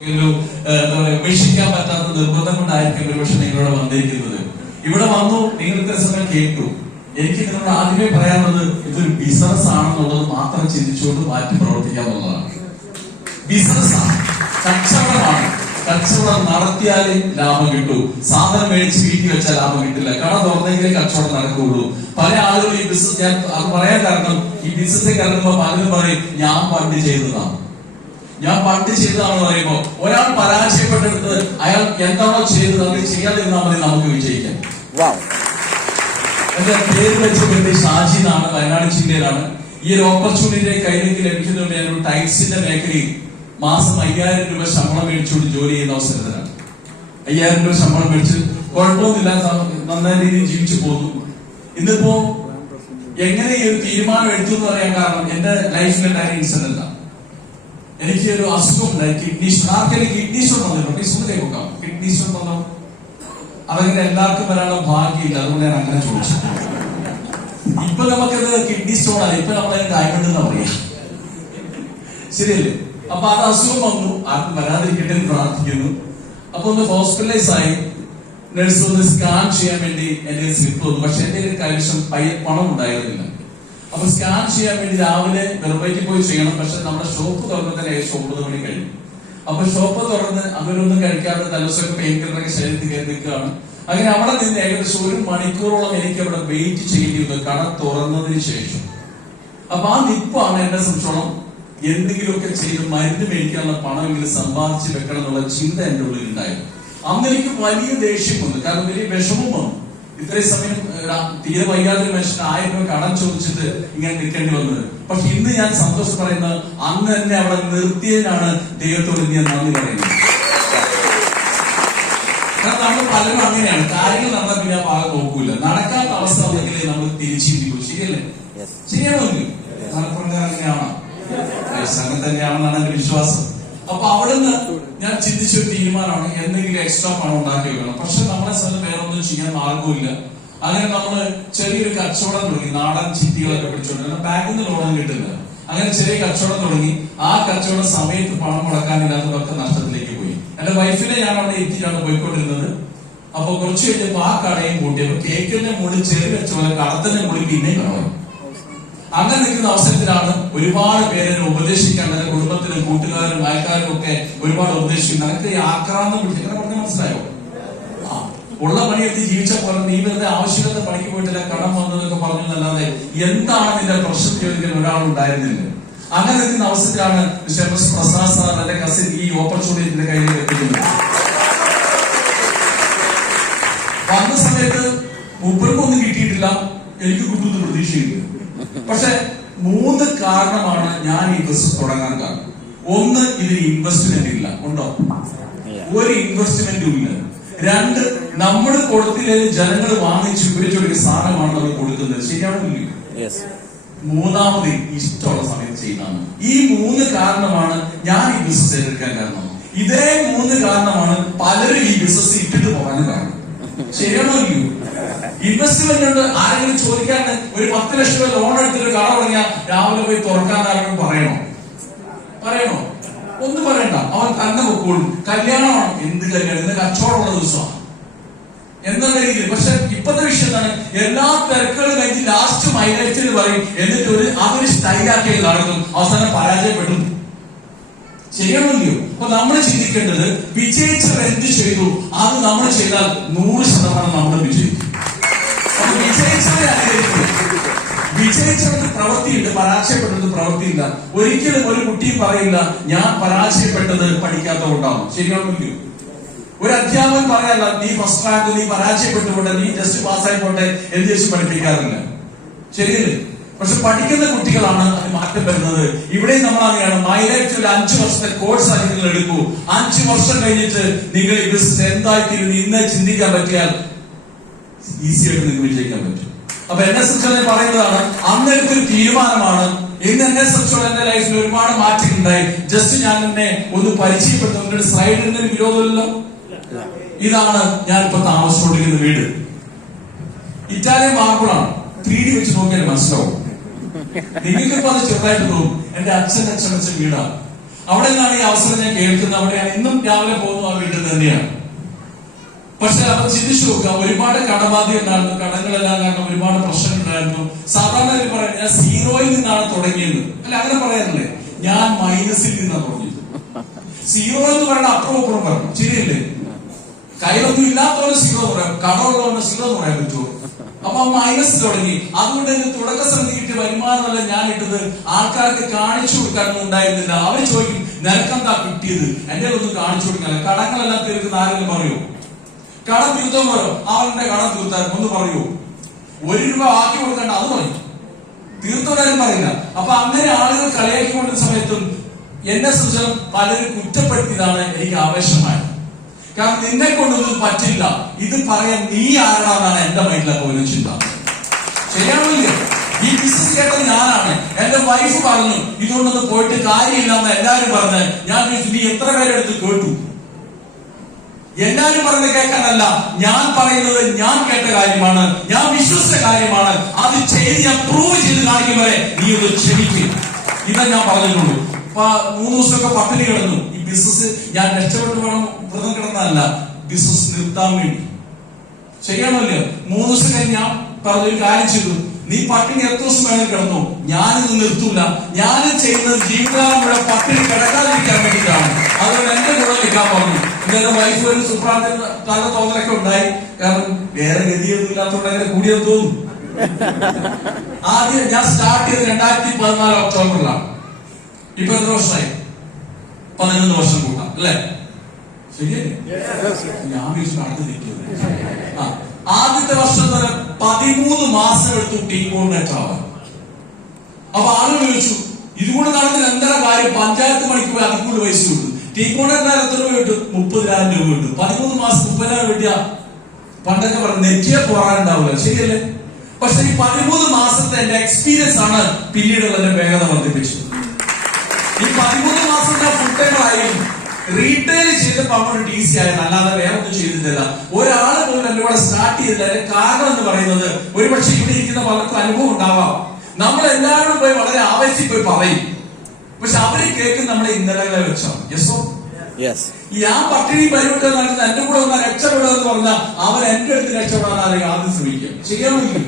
ഉപേക്ഷിക്കാൻ പറ്റാത്ത നിർബന്ധം കൊണ്ടായിരിക്കും ഒരുപക്ഷെ നിങ്ങളോട് വന്നിരിക്കുന്നത്. ഇവിടെ വന്നു, നിങ്ങൾ ഇത്ര സമയം കേട്ടു. എനിക്ക് നിങ്ങളോട് ആദ്യമേ പറയാനുള്ളത് ഇതൊരു ബിസിനസ് ആണെന്നുള്ളത് മാത്രം ചിന്തിച്ചുകൊണ്ട് മാറ്റി പ്രവർത്തിക്കാന്നുള്ളതാണ്. ബിസിനസ്സാണ്, കച്ചവടമാണ്. കച്ചവടം നടത്തിയാലേ ലാഭം കിട്ടൂ. സാധനം മേടിച്ച് വീട്ടിൽ വെച്ചാൽ ലാഭം കിട്ടില്ല. കട തുറന്നെങ്കിലേ കച്ചവടം നടക്കുകയുള്ളൂ. പല ആളുകളും ഈ ബിസിനസ്, ഞാൻ അത് പറയാൻ കാരണം ഈ ബിസിനസ്സിൽ ഇറങ്ങുമ്പോൾ പലരും പറയും ഞാൻ പണ്ട് ചെയ്തതാണ് പറയുമ്പോൾ ഒരാൾ പരാജയപ്പെട്ടെടുത്ത് അയാൾ എന്താണോ ചെയ്തത് അത് ചെയ്യാതിരുന്നാൽ മതി നമുക്ക് വിജയിക്കാം. എന്റെ പേര് വെച്ചത് ഷാജി എന്നാണ്, വയനാട് ജില്ലയിലാണ്. ഈ ഒരു ഓപ്പർച്യൂണിറ്റി കയ്യിലേക്ക് ലഭിക്കുന്നുണ്ട്. ഞാനൊരു ടൈൽസിന്റെ മേഖലയിൽ മാസം 5000 രൂപ ശമ്പളം മേടിച്ചുകൊണ്ട് ജോലി ചെയ്യുന്ന അവസരത്തിലാണ്. 5000 രൂപ ശമ്പളം മേടിച്ച് കുഴപ്പമൊന്നുമില്ല, നന്നായ രീതിയിൽ ജീവിച്ചു പോകുന്നു. ഇന്നിപ്പോ എങ്ങനെ ഈ ഒരു തീരുമാനം എടുത്തു എന്ന് പറയാൻ കാരണം എന്റെ ലൈഫിലെ ഇൻസിഡന്റ് അല്ല. എനിക്ക് ഒരു അസുഖം ഉണ്ടായി, കിഡ്നി സ്റ്റോൺ. ആർക്കെങ്കിലും കിഡ്നി സ്റ്റോൺ വന്നിട്ടുണ്ടോ? ഈ സുഖം നോക്കാം. കിഡ്നി സ്റ്റോൺ വന്നോ? അതങ്ങനെ എല്ലാവർക്കും വരാനുള്ള ഭാഗ്യമില്ല, അതുകൊണ്ട് ഞാൻ അങ്ങനെ ചോദിച്ചു. ഇപ്പൊ നമുക്കത് കിഡ്നി സ്റ്റോൺ അല്ല, ഇപ്പൊ നമ്മളെ ഡയമണ്ട് എന്നാ പറയാ, ശരിയല്ലേ? അപ്പൊ അത് അസുഖം വന്നു, ആർക്കും വരാതിരിക്കട്ടെ എന്ന് പ്രാർത്ഥിക്കുന്നു. അപ്പൊ ഒന്ന് ഹോസ്പിറ്റലൈസ് ആയി. നഴ്സ് ഒന്ന് സ്കാൻ ചെയ്യാൻ വേണ്ടി എന്റെ സ്ലിപ്പ് വന്നു. പക്ഷെ എന്റെ കൈവശം പണം ഉണ്ടായിരുന്നില്ല. അപ്പൊ സ്കാൻ ചെയ്യാൻ വേണ്ടി രാവിലെ വെറുതെ പോയി ചെയ്യണം. പക്ഷെ നമ്മുടെ ഷോപ്പ് തുറന്നത് ഏകദേശം 9 മണി കഴിഞ്ഞു. അപ്പൊ ഷോപ്പ് തുറന്ന് അവരൊന്നും കഴിക്കാതെ തലസൊക്കെ പെയിൻ കില്ലറൊക്കെ ശരീരത്തിൽ കയറി നിൽക്കുകയാണ്. അങ്ങനെ അവിടെ നിന്ന് ഏകദേശം 1 മണിക്കൂറോളം എനിക്ക് അവിടെ വെയിറ്റ് ചെയ്യേണ്ടി വന്നു, കട തുറന്നതിന് ശേഷം. അപ്പൊ ആ നിപ്പാണ് എന്നെ സംബന്ധിച്ചോളം എന്തെങ്കിലുമൊക്കെ ചെയ്ത് മരുന്ന് മേടിക്കാനുള്ള പണമെങ്കിലും സമ്പാദിച്ച് വെക്കണം എന്നുള്ള ചിന്ത എന്റെ ഉള്ളിൽ ഉണ്ടായിരുന്നു. അന്ന് എനിക്ക് വലിയ ദേഷ്യം വന്നു, കാരണം വലിയ വിഷമം വന്നു. ഇത്രയും സമയം തീരെ വയ്യാതൊരു മനുഷ്യന് 1000 രൂപ കടം ചോദിച്ചിട്ട് ഇങ്ങനെ നിൽക്കേണ്ടി വന്നത്. പക്ഷെ ഇന്ന് ഞാൻ സന്തോഷം പറയുന്നത് അന്ന് തന്നെ അവിടെ നിർത്തിയതിനാണ് ദൈവത്തോട് ഞാൻ നന്ദി പറയുന്നത്. കാരണം നമ്മൾ പലരും അങ്ങനെയാണ്, കാര്യങ്ങൾ നടന്നാൽ പിന്നെ ആ ഭാഗം നോക്കൂല. നടക്കാത്ത അവസ്ഥ ഉണ്ടെങ്കിലേ നമ്മൾ തിരിച്ചിരിക്കൂ. ശരിയല്ലേ? ശരിയാണോ? മലപ്പുറംകാർ അങ്ങനെയാണോ? അങ്ങനെ തന്നെയാണെന്നാണ് എന്റെ വിശ്വാസം. അപ്പൊ അവിടുന്ന് ഞാൻ ചിന്തിച്ചൊരു തീരുമാനമാണ്, എന്തെങ്കിലും എക്സ്ട്രാ പണം ഉണ്ടാക്കി വെക്കണം. പക്ഷെ നമ്മളെ സ്ഥലത്ത് വേറെ ഒന്നും ചെയ്യാൻ മാർഗമില്ല. അങ്ങനെ നമ്മള് ചെറിയൊരു കച്ചവടം തുടങ്ങി. നാടൻ ചിട്ടികളൊക്കെ പിടിച്ചോണ്ട് ബാങ്കിൽ നിന്ന് ലോണും കിട്ടുന്നത്. അങ്ങനെ ചെറിയ കച്ചവടം തുടങ്ങി. ആ കച്ചവട സമയത്ത് പണം മുടക്കാനില്ലാത്തതൊക്കെ നഷ്ടത്തിലേക്ക് പോയി. എന്റെ വൈഫിനെ ഞാൻ അവിടെ എത്തിയിട്ടാണ് പോയിക്കൊണ്ടിരുന്നത്. അപ്പൊ കുറച്ച് കഴിഞ്ഞപ്പോ ആ കടയും കൂട്ടി. അപ്പൊ കേക്കിന്റെ മുകളിൽ ചെറിയ വെച്ച പോലെ കടത്തിന്റെ മുകളിൽ പിന്നെയും കളയും. അങ്ങനെ നിൽക്കുന്ന അവസരത്തിലാണ് ഒരുപാട് പേരെ ഉപദേശിക്കാൻ, എന്റെ കുടുംബത്തിനും കൂട്ടുകാരും അയൽക്കാരും ഒക്കെ ഒരുപാട് ഉപദേശിക്കും. നിനക്ക് ഈ ആക്രാന്തം പിടിച്ചിങ്ങനെ പറഞ്ഞാൽ മനസ്സിലായോ? ഉള്ള പണിയെടുത്ത് ജീവിച്ച പോലെ നീ വെറുതെ ആവശ്യമില്ലാത്ത പണിക്ക് പോയിട്ടില്ല, കടം വന്നതൊക്കെ പറഞ്ഞതല്ലാതെ എന്താണ് നിന്റെ പ്രശ്നം ചോദിക്കാൻ ഒരാളുണ്ടായിരുന്നില്ല. അങ്ങനെ നിൽക്കുന്ന അവസരത്തിലാണ് പ്രസാദ് സാർ, എന്റെ കസിൻ, ഈ ഓപ്പർച്യൂണിറ്റിന്റെ കയ്യിലേക്ക് എത്തിക്കുന്നത്. വന്ന സമയത്ത് മൂപ്പർക്കൊന്നും കിട്ടിയിട്ടില്ല, എനിക്ക് കിട്ടുന്ന പ്രതീക്ഷയില്ല. പക്ഷെ 3 കാരണമാണ് ഞാൻ ഈ ബിസിനസ് തുടങ്ങാൻ കാരണം. ഒന്ന്, ഇതിന് ഇൻവെസ്റ്റ്മെന്റ് ഇല്ല. ഉണ്ടോ? ഒരു ഇൻവെസ്റ്റ്മെന്റും ഇല്ല. 2, നമ്മൾ കൊടുത്തില്ലെങ്കിൽ ജനങ്ങൾ വാങ്ങിച്ച് ഉപയോഗിച്ചൊരു സാധനമാണ് നമ്മൾ കൊടുക്കുന്നത്. ശരിയാണോ? ഇല്ലയോ? 3ാമത് ഇഷ്ടമുള്ള സമയത്ത് ചെയ്യുന്നതാണ്. ഈ 3 കാരണമാണ് ഞാൻ ഈ ബിസിനസ് ഏറ്റെടുക്കാൻ കാരണം. ഇതേ 3 കാരണമാണ് പലരും ഈ ബിസിനസ് ഇട്ടിട്ട് പോകാനും കാരണം. ശരിയാണോ? ഇല്ലയോ? ഇൻവെസ്റ്റ്മെന്റ് ഉണ്ട്. ആരെങ്കിലും ചോദിക്കാൻ ഒരു 10 ലക്ഷം രൂപ ലോൺ എടുത്തിട്ട് കട തുടങ്ങിയാൽ രാവിലെ പോയി തുറക്കാൻ ആരെങ്കിലും പറയണോ? ഒന്നും പറയണ്ട, അവൻ തന്നെ പൊക്കോളും. കല്യാണമാണ്, എന്ത് കല്യാണം? ഇന്ന് കച്ചവടമുള്ള ദിവസമാണ് എന്നുള്ള രീതിയിൽ. പക്ഷെ ഇപ്പത്തെ വിഷയം എന്താണ്? എല്ലാ തിരക്കുകളും കഴിഞ്ഞ് ലാസ്റ്റ് മൈലേജിൽ പറയും, എന്നിട്ട് അതൊരു സ്റ്റൈലാക്കി നടക്കും, അവസാനം പരാജയപ്പെട്ടു. ശരിയാണല്ലോ? അപ്പൊ നമ്മൾ ചിന്തിക്കേണ്ടത് വിജയിച്ചവർ എന്ത് ചെയ്തു അത് നമ്മൾ ചെയ്താൽ 100% നമ്മൾ വിജയിക്കും. വിജയിച്ചവർക്ക് പ്രവൃത്തിയുണ്ട്, പരാജയപ്പെട്ടത് പ്രവൃത്തിയില്ല. ഒരിക്കലും ഒരു കുട്ടിയും പറയില്ല ഞാൻ പരാജയപ്പെട്ടത് പഠിക്കാത്തതുകൊണ്ടാവും. ശരിയാണല്ലോ? ഒരു അധ്യാപകൻ പറയാല്ല നീ ഫസ്റ്റ് റാങ്ക്, നീ പരാജയപ്പെട്ടുകൊണ്ട്, നീ ജസ്റ്റ് പാസ്സായിപ്പോട്ടെ എന്ന് ചോദിച്ച് പഠിപ്പിക്കാറില്ല. ശരിയല്ലേ? പക്ഷെ പഠിക്കുന്ന കുട്ടികളാണ് അത് മാറ്റം വരുന്നത്. ഇവിടെ നമ്മൾ അങ്ങനെയാണ്. മൈ ലൈഫിൽ 5 വർഷത്തെ കോഴ്സ് ആയി നിങ്ങൾ എടുക്കൂ. 5 വർഷം കഴിഞ്ഞിട്ട് നിങ്ങൾ ഈ ബിസിനസ് എന്തായിത്തീരുന്നു ഇന്ന് ചിന്തിക്കാൻ പറ്റിയാൽ ഈസിയായിട്ട് നിങ്ങൾക്ക് വിജയിക്കാൻ പറ്റും. അപ്പൊ എന്നെ സംബന്ധിച്ച് പറയുന്നതാണ്, അന്ന് എടുത്തൊരു തീരുമാനമാണ്. ഇന്ന് എന്നെ സംബന്ധിച്ചോളം എന്റെ ലൈഫിൽ ഒരുപാട് മാറ്റങ്ങളുണ്ടായി. ജസ്റ്റ് ഞാൻ എന്നെ ഒന്ന് പരിചയപ്പെടുത്തുന്ന സ്ലൈഡിൽ ഒരു വിരോധമില്ലല്ലോ. ഇതാണ് ഞാനിപ്പോ താമസിച്ചുകൊണ്ടിരിക്കുന്ന വീട്. ഇറ്റാലിയൻ മാർബിളാണ്. 3D വെച്ച് നോക്കിയാൽ മനസ്സിലാവും. നിങ്ങൾക്കിപ്പോ അത് ചെറുതായിട്ട് തോന്നും. എന്റെ അച്ഛന്റെ വീടാണ്. അവിടെ നിന്നാണ് ഈ അവസരം ഞാൻ കേൾക്കുന്നത്. അവിടെയാണ് ഇന്നും രാവിലെ പോകുന്നു, ആ വീട്ടിൽ തന്നെയാണ്. പക്ഷെ അവർ ചിന്തിച്ചു നോക്കുക, ഒരുപാട് കടബാധ്യത ഉണ്ടായിരുന്നു, കടങ്ങളെല്ലാം കാരണം ഒരുപാട് പ്രശ്നങ്ങൾ ഉണ്ടായിരുന്നു. സാധാരണ പറയാം, ഞാൻ സീറോയിൽ നിന്നാണ് തുടങ്ങിയത്, അല്ല അങ്ങനെ പറയാറില്ലേ? ഞാൻ മൈനസിൽ നിന്നാണ് തുടങ്ങിയത്. സീറോ എന്ന് പറയുന്നത് അപ്പുറം പറഞ്ഞു, ശരിയല്ലേ? കയ്യിലൊന്നും ഇല്ലാത്തവരെ സീറോ എന്ന് പറയാം, കടമുള്ളവരെ സീറോ എന്ന് പറയാൻ പറ്റുമോ? അപ്പൊ മൈനസ് തുടങ്ങി. അതുകൊണ്ട് തന്നെ തുടക്ക സമയത്ത് കിട്ടിയ വരുമാനമല്ല ഞാൻ ഇട്ടത് ആൾക്കാർക്ക് കാണിച്ചു കൊടുക്കാനൊന്നും ഉണ്ടായിരുന്നില്ല. അവർ ചോദിക്കും, നിനക്കെന്താ കിട്ടിയത്? എന്റെ ഒന്നും കാണിച്ചു കൊടുക്കാനില്ല. കടങ്ങളെല്ലാം തീർക്കുന്ന ആരെങ്കിലും പറയൂ? കടം തീർത്തോ പറയോ? അവന്റെ കടം തീർത്തായിരുന്നു ഒന്ന് പറയൂ? 1 രൂപ ആക്കി കൊടുക്കണ്ട, അത് പറയും. തീർത്തവരാരും പറയില്ല. അപ്പൊ അങ്ങനെ ആളുകൾ കളിയാക്കിക്കൊണ്ടിരുന്ന സമയത്തും എന്നെ സംബന്ധിച്ചും പലരും കുറ്റപ്പെടുത്തിയതാണ് എനിക്ക് ആവേശമായത്. കാരണം നിന്നെ കൊണ്ടൊന്നും പറ്റില്ല, ഇത് പറയാൻ നീ ആരാണെന്നാണ് എന്റെ മൈൻഡിലൊക്കെ ഒരു ചിന്ത. ശരിയാണല്ലോ? ഈ ബിസിനസ് കേട്ടത് ഞാനാണ്. എന്റെ വൈഫ് പറഞ്ഞു ഇതുകൊണ്ടൊന്നും പോയിട്ട് കാര്യമില്ലെന്ന് എല്ലാരും പറഞ്ഞ് ഞാൻ നീ എത്ര പേരെടുത്ത് കേട്ടു? എല്ലാരും പറഞ്ഞ് കേൾക്കാനല്ല, ഞാൻ പറയുന്നത് ഞാൻ കേട്ട കാര്യമാണ്, ഞാൻ വിശ്വസിച്ച കാര്യമാണ്. അത് ചെയ്ത് ഞാൻ പ്രൂവ് ചെയ്ത് കാണിക്കും വരെ നീ ഒന്ന് ക്ഷമിക്കും. ഇതാ ഞാൻ പറഞ്ഞിട്ടുള്ളൂ. 3 ദിവസമൊക്കെ പട്ടിണി കിടന്നു. ഈ ബിസിനസ് ഞാൻ രക്ഷപ്പെട്ടു വേണം വ്രതം കിടന്നതല്ല, ബിസിനസ് നിർത്താൻ വേണ്ടി. ശരിയാണല്ലോ? 3 ദിവസം കഴിഞ്ഞ് ഞാൻ പറഞ്ഞൊരു കാര്യം ചെയ്തു, നീ പട്ടിണി എത്ര ദിവസം വേണമെങ്കിൽ കിടന്നു, ഞാനിത് നിർത്തൂല. ഞാനും ചെയ്യുന്നത് ജീവിതകാലം കൂടെ പട്ടിണി കിടക്കാതിരിക്കാൻ വേണ്ടിയിട്ടാണ്. അതുകൊണ്ട് എന്റെ കൂടെ നിൽക്കാൻ പറഞ്ഞു. എന്റെ വൈഫ് ഒരു സുപ്രാന്ത നല്ല തോന്നലൊക്കെ ഉണ്ടായി. കാരണം വേറെ ഗതിയൊന്നും ഇല്ലാത്തതുകൊണ്ട് അങ്ങനെ കൂടിയെന്ന് തോന്നുന്നു. ആദ്യം ഞാൻ സ്റ്റാർട്ട് ചെയ്ത് 2014 ഒക്ടോബറിലാണ്. ഇപ്പൊ എത്ര വർഷമായി? 11 വർഷം കൂട്ടാം അല്ലെ? ശരിയല്ലേ? ഞാൻ വീട്ടിൽ അടുത്ത് നിൽക്കുന്നത്. ആദ്യത്തെ വർഷം തന്നെ 13 മാസം എടുത്തു ടീം കോർഡിനേറ്റർ ആവാൻ. അപ്പൊ ആളുകൾ ചോദിച്ചു, ഇതുകൊണ്ട് നടത്തുന്ന എന്താ കാര്യം? പഞ്ചായത്ത് പണിക്ക് പോയി അതിൽ കൂടി പൈസ കിട്ടും. ടീം കോർഡിനേറ്റർ എത്ര രൂപ കിട്ടും? 30,000 രൂപ കിട്ടും. 13 മാസം 30,000 കിട്ടിയ പണ്ടൊക്കെ പറഞ്ഞ നെറ്റിയെ പോറാനുണ്ടാവില്ല, ശരിയല്ലേ? പക്ഷെ ഈ 13 മാസത്തെ എന്റെ എക്സ്പീരിയൻസ് ആണ് പിന്നീട് എന്റെ വേഗത വർദ്ധിപ്പിച്ചത്. ഈ 13 മാസം ഞാൻ ഫുൾ ടൈമർ ആയിരുന്നു. റീറ്റെയിൽ ചെയ്തപ്പോ അവിടെ ഈസി ആയിരുന്നു, അല്ലാതെ വേറെ ഒന്നും ചെയ്തിട്ടില്ല. ഒരാള് പോലും എന്റെ കൂടെ സ്റ്റാർട്ട് ചെയ്തില്ല. അതിന്റെ കാരണം എന്ന് പറയുന്നത്, ഒരുപക്ഷെ ഇവിടെ ഇരിക്കുന്ന പലർക്കും അനുഭവം ഉണ്ടാവാം. നമ്മൾ എല്ലാവരും പോയി വളരെ ആവേശിൽ പോയി പറയും, പക്ഷെ അവര് കേൾക്കും നമ്മുടെ ഇന്നലകളെ വെച്ചാണ്. ഞാൻ പട്ടിണി പരിവിട്ട് നടക്കുന്ന എന്റെ കൂടെ വന്നാൽ രക്ഷപ്പെടുക എന്ന് പറഞ്ഞാൽ അവർ എന്റെ അടുത്ത് രക്ഷപ്പെടാൻ ആദ്യം ശ്രമിക്കും. ശരിയാവില്ല?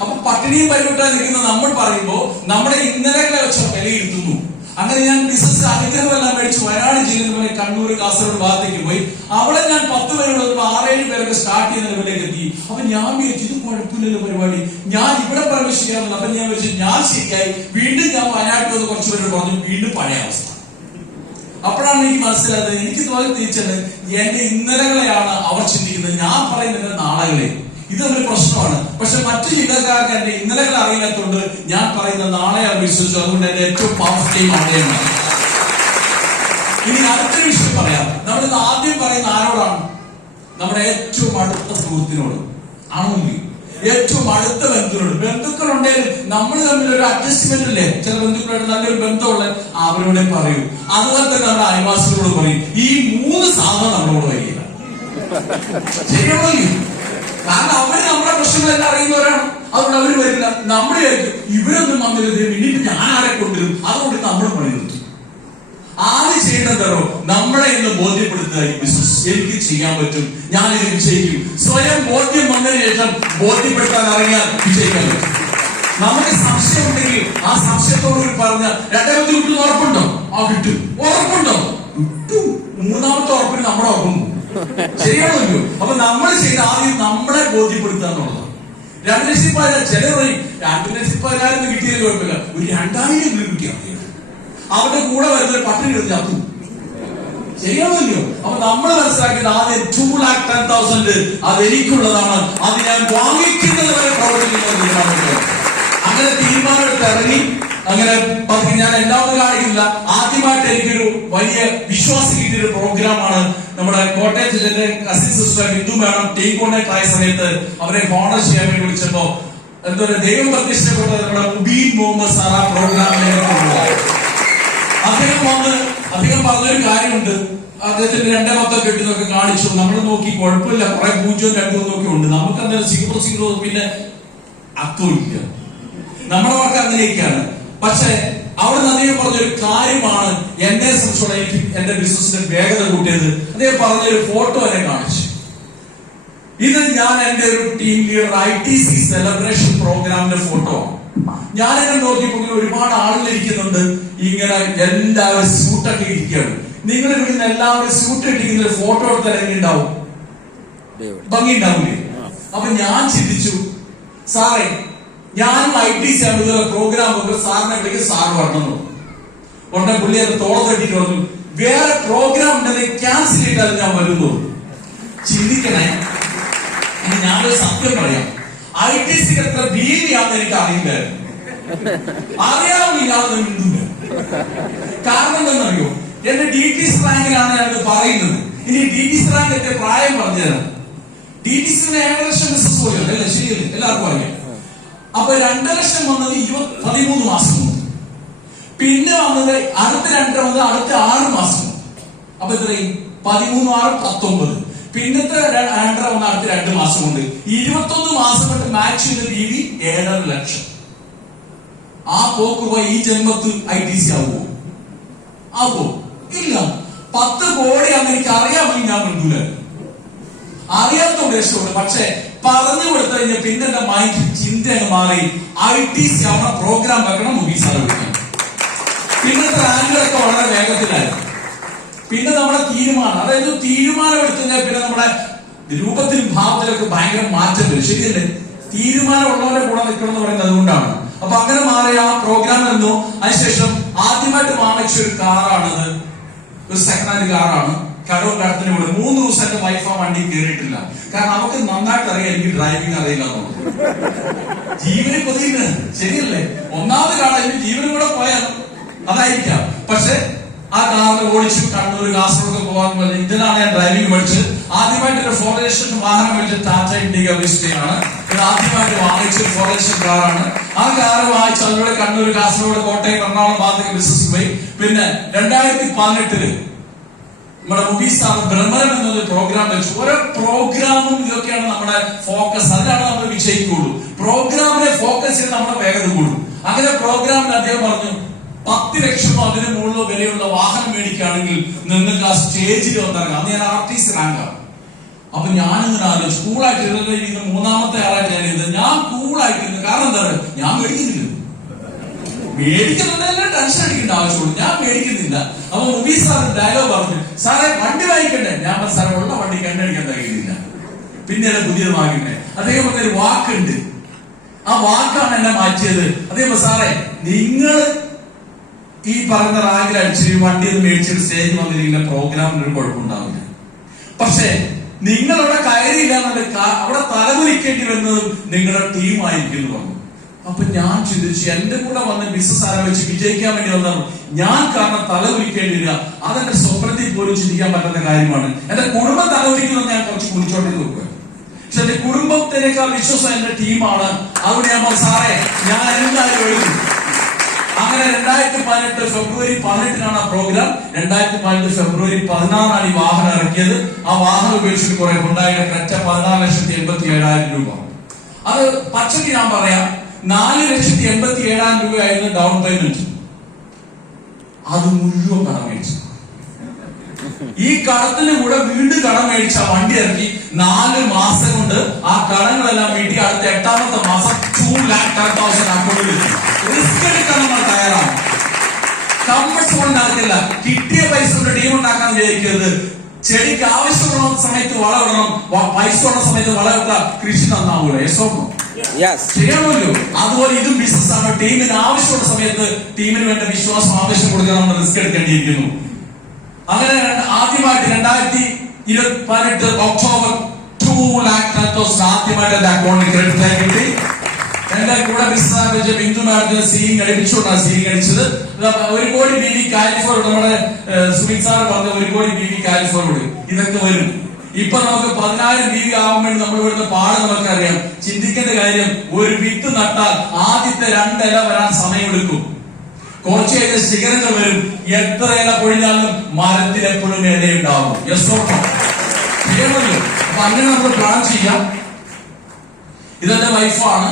അപ്പൊ പട്ടിണിയും പരിവിട്ടാൻ നിൽക്കുന്ന നമ്മൾ പറയുമ്പോ നമ്മുടെ ഇന്നലകളെ വെച്ച് വിലയിരുത്തുന്നു. അങ്ങനെ ഞാൻ ബിസിനസ് അനുഗ്രഹമെല്ലാം മേടിച്ച് വയനാട് ജില്ലയിൽ പോലെ കണ്ണൂർ കാസർഗോഡ് ഭാഗത്തേക്ക് പോയി. അവിടെ ഞാൻ 10 പേരോട് 6-7 പേരൊക്കെ സ്റ്റാർട്ട് ചെയ്യുന്ന ലെവലിലേക്ക് എത്തി. അപ്പൊ ഞാൻ വിചാരിച്ചു ഇത് കുഴപ്പമില്ലല്ലോ പരിപാടി, ഞാൻ ഇവിടെ പറയുമ്പോൾ ശരിയാവുന്നില്ല. അപ്പൊ ഞാൻ വെച്ചു ഞാൻ ശരിയായി. വീണ്ടും ഞാൻ വയനാട്ടിൽ വന്ന് കുറച്ച് പേരോട് പറഞ്ഞു, വീണ്ടും പഴയ അവസ്ഥ. അപ്പോഴാണ് എനിക്ക് മനസ്സിലായത്, എനിക്ക് തോന്നി തിരിച്ചത് എന്റെ ഇന്നലകളെയാണ് അവർ ചിന്തിക്കുന്നത്, ഞാൻ പറയുന്നത് നാളെകളെ. ഇതൊരു പ്രശ്നമാണ്. പക്ഷെ മറ്റു ജില്ലക്കാർക്ക് എന്റെ ഇന്നലകൾ അറിയില്ലാത്തതുകൊണ്ട് ഞാൻ പറയുന്ന നാളെ അവർ വിശ്വസിച്ചു. അതുകൊണ്ട് എന്റെ ഏറ്റവും പവർഫുൾ അവിടെയാണ്. ഇനി അടുത്തൊരു വിഷയം പറയാം. നമ്മളിത് ആദ്യം പറയുന്ന ആരോടാണ്? നമ്മുടെ ഏറ്റവും അടുത്ത സുഹൃത്തിനോട് ആണോ? ഏറ്റവും അടുത്ത ബന്ധുക്കളോട്. ബന്ധുക്കളുണ്ടെങ്കിൽ നമ്മൾ തമ്മിൽ ഒരു അഡ്ജസ്റ്റ്മെന്റ് ഇല്ലേ? ചില ബന്ധുക്കളായിട്ട് നല്ലൊരു ബന്ധമുള്ള അവരോടെ പറയും. അതുപോലെ തന്നെ നമ്മുടെ അയൽവാസികളോട് പറയും. ഈ 3 സാധനം നമ്മളോട് വരിക. ശരിയാണോ? കാരണം അവര് നമ്മുടെ പ്രശ്നങ്ങളെല്ലാം അറിയുന്നവരാണ്. അതുകൊണ്ട് അവര് വരില്ല. നമ്മൾ ഇവരൊന്നും വന്നിരുന്നത് ഇനിയിപ്പോ ഞാൻ ആരെ കൊണ്ടുവരും, അതുകൊണ്ട് നമ്മൾ പണി നിർത്തും. ആദ്യം ചെയ്യേണ്ടതോ നമ്മളെ ഇന്ന് ബോധ്യപ്പെടുത്തുക, ഈ ബിസിനസ് എനിക്ക് ചെയ്യാൻ പറ്റും, ഞാൻ ഇത് വിജയിക്കും. സ്വയം ബോധ്യം വന്നതിന് ശേഷം ബോധ്യപ്പെടുത്താൻ അറിയാൻ വിജയിക്കാൻ പറ്റും. നമുക്ക് സംശയം ഉണ്ടെങ്കിൽ ആ സംശയത്തോട് പറഞ്ഞ 2 കിട്ടും ഉറപ്പുണ്ടോ? ആ കിട്ടും. ഉറപ്പുണ്ടോ? കിട്ടും. 3ാമത്തെ ഉറപ്പിന് നമ്മുടെ ഉറപ്പും. ശരിയാണല്ലോ? അപ്പൊ നമ്മൾ ചെയ്ത ആദ്യം നമ്മളെ ബോധ്യപ്പെടുത്തുക എന്നുള്ളതാണ്. 2 ലക്ഷം ചില പറയും 2 ലക്ഷം കിട്ടിയാലും കുഴപ്പമില്ല, ഒരു 2000 രൂപ കിട്ടിയാൽ അവരുടെ കൂടെ വരുന്ന പട്ടിണി എടുത്ത് ചത്തു. ശരിയാണല്ലോ? അപ്പൊ നമ്മൾ മനസ്സിലാക്കിയത് ആദ്യം 2,10,000 അത് എനിക്കുള്ളതാണ്, അത് ഞാൻ വാങ്ങിക്കുന്നത് വരെ പ്രവർത്തിക്കുന്നത്. അങ്ങനെ തീരുമാനമെടുത്ത് ഇറങ്ങി. അങ്ങനെ ഞാൻ എല്ലാവരും കാണിക്കില്ല. ആദ്യമായിട്ട് എനിക്കൊരു വലിയ വിശ്വാസം കിട്ടിയൊരു പ്രോഗ്രാമാണ് നമ്മുടെ കോട്ടയത്ത് എന്റെ cousin sister Hindu madam team coordinator ആയ സമയത്ത് അവരെ ഹോണർ ചെയ്യാൻ വേണ്ടി വിളിച്ചപ്പോ എന്താ പറയുക, ദൈവം പ്രതിഷ്ഠപ്പെട്ട നമ്മുടെ മുബീൻ മുഹമ്മദ് സാർ ആ പ്രോഗ്രാമിലേക്ക് അദ്ദേഹം പറഞ്ഞൊരു കാര്യമുണ്ട്. അദ്ദേഹത്തിന്റെ 2 കെട്ടുന്നൊക്കെ കാണിച്ചു. നമ്മൾ നോക്കി കുഴപ്പമില്ല, കുറെ 0, 2 ഒക്കെ ഉണ്ട്. നമുക്ക് അങ്ങനെ 0 പിന്നെ അർത്ഥമില്ല. നമ്മുടെ വാക്ക് അങ്ങനെയൊക്കെയാണ്. പക്ഷെ അവിടെ അദ്ദേഹം പറഞ്ഞൊരു കാര്യമാണ് എന്നെ സംബന്ധിച്ചോളം എനിക്ക് എന്റെ ബിസിനസിന്റെ വേഗത കൂട്ടിയത്. അദ്ദേഹം പറഞ്ഞൊരു ഫോട്ടോ എന്നെ കാണിച്ചു. ഇത് ഞാൻ എന്റെ ഒരു ടീം ലീഡർ ITC സെലിബ്രേഷൻ പ്രോഗ്രാമിന്റെ ഫോട്ടോ. ഞാനിങ്ങനെ നോക്കിയപ്പോൾ ഒരുപാട് ആളുകൾ ഇരിക്കുന്നുണ്ട്. ഇങ്ങനെ എല്ലാവരും സ്യൂട്ടൊക്കെ ഇരിക്കുകയാണ്. നിങ്ങൾ ഇവിടുന്ന് എല്ലാവരും സ്യൂട്ട് ഇട്ടിരിക്കുന്ന ഒരു ഫോട്ടോ എടുത്താൽ എങ്ങനെ ഉണ്ടാവും? ഭംഗി ഉണ്ടാവില്ലേ? അപ്പൊ ഞാൻ ചിന്തിച്ചു, സാറേ ഞാനും ITC ആയിട്ടുള്ള പ്രോഗ്രാം ഒക്കെ സാറിനെ വിളിക്കും, സാർ പറഞ്ഞു. ഉടനെ പുള്ളി അത് തോളം തട്ടിട്ട് പറഞ്ഞു, വേറെ പ്രോഗ്രാം ഉണ്ടെങ്കിൽ ക്യാൻസൽ ചെയ്താൽ ഞാൻ വരുന്നു. ചിന്തിക്കണേ, ഞാനൊരു സത്യം പറയാം, ITC എത്ര ഭീതിയാണെന്ന് എനിക്ക് അറിയില്ലായിരുന്നു. അറിയാമില്ലാതെ മിണ്ടുക. കാരണം എന്താണെന്നറിയോ, എന്റെ DTC റാങ്കിലാണ് ഞാൻ പറയുന്നത്. ഇനി DTC റാങ്ക് എന്റെ പ്രായം പറഞ്ഞുതരാം. DTC ഏകദേശം ബിസിനസ് പോലെയാണ് അല്ലേ? ശരിയല്ലേ? എല്ലാവർക്കും അറിയാം. അപ്പൊ 2 ലക്ഷം വന്നത് 13 മാസം മുമ്പ്. പിന്നെ വന്നത് അടുത്ത 2 വന്നത് അടുത്ത 6 മാസം. അപ്പൊ ഇത്രയും 13 6 19. പിന്നത്തെ 2 വന്ന അടുത്ത 2 മാസം കൊണ്ട് 21 മാസം കൊണ്ട് മാച്ച് ചെയ്ത DV 7.5 ലക്ഷം. ആ പോക്ക് പോയി ഈ ജന്മത്ത് ITC ആവുമോ? ആവോ? ഇല്ല. 10 കോടിയാണെന്ന് എനിക്ക് അറിയാമെങ്കിൽ ഞാൻ മിണ്ടൂല. അറിയാത്തോണ്ട് രക്ഷപ്പെടും. പക്ഷെ പറഞ്ഞു കൊടുത്തു കഴിഞ്ഞാൽ പിന്നെ എന്റെ മൈൻഡ് ചിന്ത അങ്ങ് മാറി. ITC അവിടെ പ്രോഗ്രാം വെക്കണം, മൂവീസ് ആലോചിക്കണം. പിന്നത്തെ റാങ്കുകളൊക്കെ വളരെ വേഗത്തിലായിരുന്നു. പിന്നെ നമ്മുടെ തീരുമാനം, അതായത് തീരുമാനം എടുത്തു കഴിഞ്ഞാൽ പിന്നെ നമ്മുടെ രൂപത്തിലും ഭാവത്തിലൊക്കെ ഭയങ്കര മാറ്റം വരും. ശരിയല്ലേ? തീരുമാനമുള്ളവരെ കൂടെ നിൽക്കണം എന്ന് പറയുന്നത് അതുകൊണ്ടാണ്. അപ്പൊ അങ്ങനെ മാറിയ ആ പ്രോഗ്രാം നിന്നു. അതിനുശേഷം ആദ്യമായിട്ട് വാങ്ങിച്ച ഒരു കാറാണത്. ഒരു സെക്കൻഡ് ഹാൻഡ് കാറാണ്. കടവും കടത്തിന് കൂടെ 3 ദിവസം എന്റെ വൈഫ് ആ വണ്ടി കയറിയിട്ടില്ല. കാരണം അവർക്ക് നന്നായിട്ട് അറിയാം എനിക്ക് ഡ്രൈവിംഗ് അറിയില്ല എന്നുള്ളത്. ജീവന് കൊതിയുന്നത് ശരിയല്ലേ? ഒന്നാമത് കാണാൻ എനിക്ക് ജീവനും കൂടെ പോയാൽ അതായിരിക്കാം. പക്ഷെ ആ കാറിൽ ഓടിച്ചു കണ്ണൂർ കാസർഗോഡ് പോകാൻ പോലെ ഇതിനാണ് ഞാൻ ഡ്രൈവിംഗ് പഠിച്ചത്. ആദ്യമായിട്ട് ഒരു 4 ലക്ഷം വാഹനം മേടിച്ചത് ടാറ്റ ഇൻഡിഗോ വിസ്റ്റയാണ്. ഇത് ആദ്യമായിട്ട് വാങ്ങിച്ചത് 4 ലക്ഷം കാറാണ്. ആ കാറ് വാങ്ങിച്ച് അതിലൂടെ കണ്ണൂർ കാസർഗോഡ് കോട്ടയം എറണാകുളം ഭാഗത്തേക്ക് ബിസിനസ് പോയി. പിന്നെ 2018 നമ്മുടെ മുബീസാർ ബ്രഹ്മരം എന്നൊരു പ്രോഗ്രാം വെച്ചു. ഓരോ പ്രോഗ്രാമും ഇതൊക്കെയാണ് നമ്മുടെ ഫോക്കസ്. അതിലാണ് നമ്മൾ വിജയിക്കുള്ളൂ. പ്രോഗ്രാമിനെ ഫോക്കസ് ചെയ്ത് നമ്മുടെ വേഗത കൂടും. അങ്ങനെ പ്രോഗ്രാമിൽ അദ്ദേഹം പറഞ്ഞു 10 ലക്ഷമോ അതിന് മുകളിലോ വിലയുള്ള വാഹനം മേടിക്കുകയാണെങ്കിൽ നിങ്ങൾക്ക് ആ സ്റ്റേജിൽ വന്നിറങ്ങാം. അന്ന് ഞാൻ RTC റാങ്കാണ്. അപ്പൊ ഞാനിങ്ങനെ ആലോചിച്ചു, കൂളായിട്ട് ഇരുന്ന് 3ാമത്തെ ആളായിട്ട് ഞാൻ കൂളായിട്ടിരുന്നു. കാരണം എന്താ പറയുക, ഞാൻ മേടിക്കുന്നില്ല. മേടിക്കുന്നുണ്ടെല്ലാം ടെൻഷൻ അടിക്കേണ്ട ആവശ്യമുള്ളൂ. ഞാൻ മേടിക്കുന്നില്ല. അപ്പൊ മുബീസ് സാർ ഡയലോഗ് പറഞ്ഞു, സാറേ വണ്ടി വാങ്ങിക്കണ്ടേ? ഞാൻ പറഞ്ഞു, സാറേ ഉള്ള വണ്ടിക്ക് എണ്ണ അടിക്കാൻ കഴിയുന്നില്ല, പിന്നെയാണ് പുതിയത് വാങ്ങിക്കണ്ടേ. അദ്ദേഹം പറഞ്ഞൊരു വാക്കുണ്ട്, ആ വാക്കാണ് എന്നെ മാറ്റിയത്. അദ്ദേഹം സാറേ നിങ്ങൾ ഈ പറയുന്ന റാങ്കിൽ അടിച്ചിട്ട് വണ്ടി ഒന്ന് മേടിച്ചിട്ട് സ്റ്റേജ് വന്നിരിക്കുന്ന പ്രോഗ്രാമിന് ഒരു കുഴപ്പമുണ്ടാവില്ല. പക്ഷെ നിങ്ങളവിടെ കയറിയില്ല എന്നുണ്ടെങ്കിൽ അവിടെ തലകുലിക്കേണ്ടി വരുന്നതും നിങ്ങളുടെ ടീമായിരിക്കും പറഞ്ഞു. അപ്പൊ ഞാൻ ചിന്തിച്ചു, എന്റെ കൂടെ വന്ന് ബിസിനസ് ആരംഭിച്ച് വിജയിക്കാൻ വേണ്ടി വന്നതാണ്. ഞാൻ കാരണം തലകുലിക്കേണ്ടില്ല. അതെന്റെ സ്വപ്നത്തിൽ പോലും ചിന്തിക്കാൻ പറ്റുന്ന കാര്യമാണ്. എന്റെ കുടുംബം തലകുലിക്കുന്നത് ഞാൻ കുറച്ച് കുളിച്ചോണ്ടി നോക്കുക. പക്ഷെ എന്റെ കുടുംബത്തിനേക്കാൾ വിശ്വാസം എന്റെ ടീമാണ്. അതുകൊണ്ട് ഞാൻ സാറേ ഞാൻ എന്തായാലും എഴുതും. അങ്ങനെ 2018 ഫെബ്രുവരി 18 ആ പ്രോഗ്രാം. 2018 ഫെബ്രുവരി 16 ഈ വാഹനം ഇറക്കിയത്. ആ വാഹനം ഉപയോഗിച്ചിട്ട് കുറെ ഉണ്ടായിട്ട് ക്രെറ്റ 14,87,000 രൂപ. അത് പച്ചക്ക് ഞാൻ പറയാം, 4,87,000 രൂപയായിരുന്നു ഡൗൺ പേയ്മെന്റ്. അത് മുഴുവൻ കടം മേടിച്ചു. ഈ കടത്തിന് കൂടെ വീണ്ടും കടം മേടിച്ച വണ്ടി ഇറക്കി 4 മാസം കൊണ്ട് ആ കടങ്ങളെല്ലാം വീട്ടി അടുത്ത 8ാമത്തെ മാസം 2,10,000 അക്കൗണ്ടിൽ റിസ്ക് എടുക്കാൻ നമ്മൾ തയ്യാറാണ്. കംഫർട്സ് ഉണ്ടാക്കില്ല. കിട്ടിയ പൈസ കൊണ്ട് ടീം ഉണ്ടാക്കാൻ വിചാരിക്കരുത്. ചെടിക്ക് ആവശ്യമുള്ള സമയത്ത് വളമിടണം, പൈസ ഉള്ള സമയത്ത് വളമിട്ട കൃഷി നന്നാവൂല. ശരിയാണല്ലോ? അതുപോലെ ഇതും ബിസിനസ് ആണ്. ടീമിന് ആവശ്യമുള്ള സമയത്ത് ടീമിന് വേണ്ട വിശ്വാസം ആവശ്യം കൊടുക്കാൻ നമ്മൾ റിസ്ക് എടുക്കേണ്ടിയിരിക്കുന്നു. അങ്ങനെ ആദ്യമായിട്ട് 2018 ഒക്ടോബർ 2,10,000 ആദ്യമായിട്ട് എന്റെ അക്കൗണ്ടിൽ ക്രെഡിറ്റ് ആയി കിട്ടി. എന്റെ കൂടെ ബിസിനസ് ബിന്ദു മാഡത്തിന് സീലിംഗ് അടിപ്പിച്ചുകൊണ്ടാണ് സീലിംഗ് അടിച്ചത്. 1 കോടി BV കാലിഫോർഡ്. നമ്മുടെ സുമിത് സാർ പറഞ്ഞ 1 കോടി BV കാലിഫോർഡ് ഇതൊക്കെ വരും. ഇപ്പൊ നമുക്ക് 10,000 BV ആവാൻ വേണ്ടി നമ്മൾ ഇവിടുത്തെ പാട് നമുക്കറിയാം. ചിന്തിക്കേണ്ട കാര്യം, ഒരു വിത്ത് നട്ടാൽ ആദ്യത്തെ 2 ഇല വരാൻ സമയമെടുക്കും. കുറച്ച് കഴിഞ്ഞ ശിഖരങ്ങൾ വരും. എത്ര ഇല പൊഴിഞ്ഞാലും മരത്തിൽ എപ്പോഴും ഇലയുണ്ടാവും. ശരിയാണല്ലോ? അപ്പൊ അങ്ങനെ നമ്മൾ പ്ലാൻ ചെയ്യാം. ഇതെന്റെ വൈഫാണ്.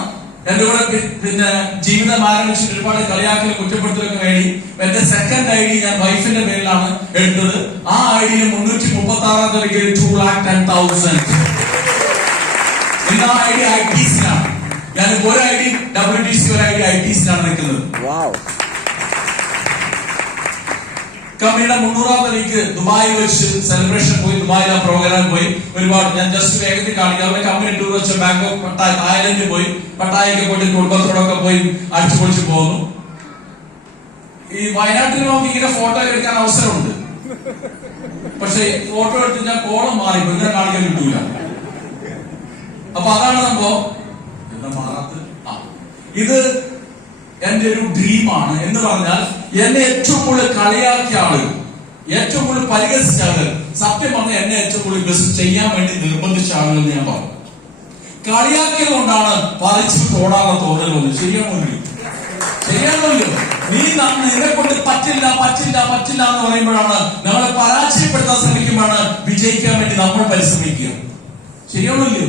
എന്റെ കൂടെ പിന്നെ ജീവിതം ആരംഭിച്ചിട്ട് ഒരുപാട് കളിയാക്കലും കുറ്റപ്പെടുത്തലൊക്കെ വേണ്ടി എന്റെ സെക്കൻഡ് ഐ ഡി ഞാൻ വൈഫിന്റെ പേരിലാണ് എടുത്തത്. ആ ഐഡിയിൽ 336 2,10,000. ഇന്ന് ആ ഐ ഡി ITസിലാണ്. ഞാൻ ഒരു ഐ ഡി WTC, ഒരു ഐ ഡി ITസിലാണ് നിൽക്കുന്നത്. കമ്പനിയുടെ 300ാമത്തെ വീക്ക് ദുബായിൽ വെച്ച് സെലിബ്രേഷൻ പോയി. ദുബായിൽ ആ പ്രോഗ്രാം പോയി. ഒരുപാട് ഞാൻ ജസ്റ്റ് വേഗത്തിൽ കാണിക്കാം. അവിടെ കമ്പനി ടൂർ വെച്ച് ബാങ്കോക്ക്, പട്ടായ, തായ്ലൻഡിൽ പോയി. പട്ടായക്ക് പോയിട്ട് കുടുംബത്തോടൊക്കെ പോയി അടിച്ചു പൊളിച്ചു പോകുന്നു. ഈ വയനാട്ടിൽ നോക്കി ഇങ്ങനെ ഫോട്ടോ എടുക്കാൻ അവസരമുണ്ട്. പക്ഷെ ഫോട്ടോ എടുത്ത് ഞാൻ കോളം മാറി ഇങ്ങനെ കാണിക്കാൻ കിട്ടൂല. അപ്പൊ അതാണ് സംഭവം. എന്താ മാറാത്ത? ഇത് എന്റെ ഒരു ഡ്രീമാണ്. എന്ന് പറഞ്ഞാൽ എന്നെ ഏറ്റവും കൂടുതൽ കളിയാക്കിയ ആളുകൾ, ഏറ്റവും കൂടുതൽ പരിഹസിച്ച ആളുകൾ, സത്യം പറഞ്ഞാൽ എന്നെ ഏറ്റവും കൂടുതൽ ബിസിനസ് ചെയ്യാൻ വേണ്ടി നിർബന്ധിച്ച ആളുകൾ ഞാൻ പറഞ്ഞു. കളിയാക്കിയത് കൊണ്ടാണ് പറിച്ചു തോടാതെ തോന്നൽ വന്നത്. ശരിയാണല്ലോ? നീ നിന്നെ കൊണ്ട് പറ്റില്ല എന്ന് പറയുമ്പോഴാണ്, നമ്മളെ പരാജയപ്പെടുത്താൻ ശ്രമിക്കുമ്പോഴാണ് വിജയിക്കാൻ വേണ്ടി നമ്മൾ പരിശ്രമിക്കുക. ശരിയാണല്ലോ?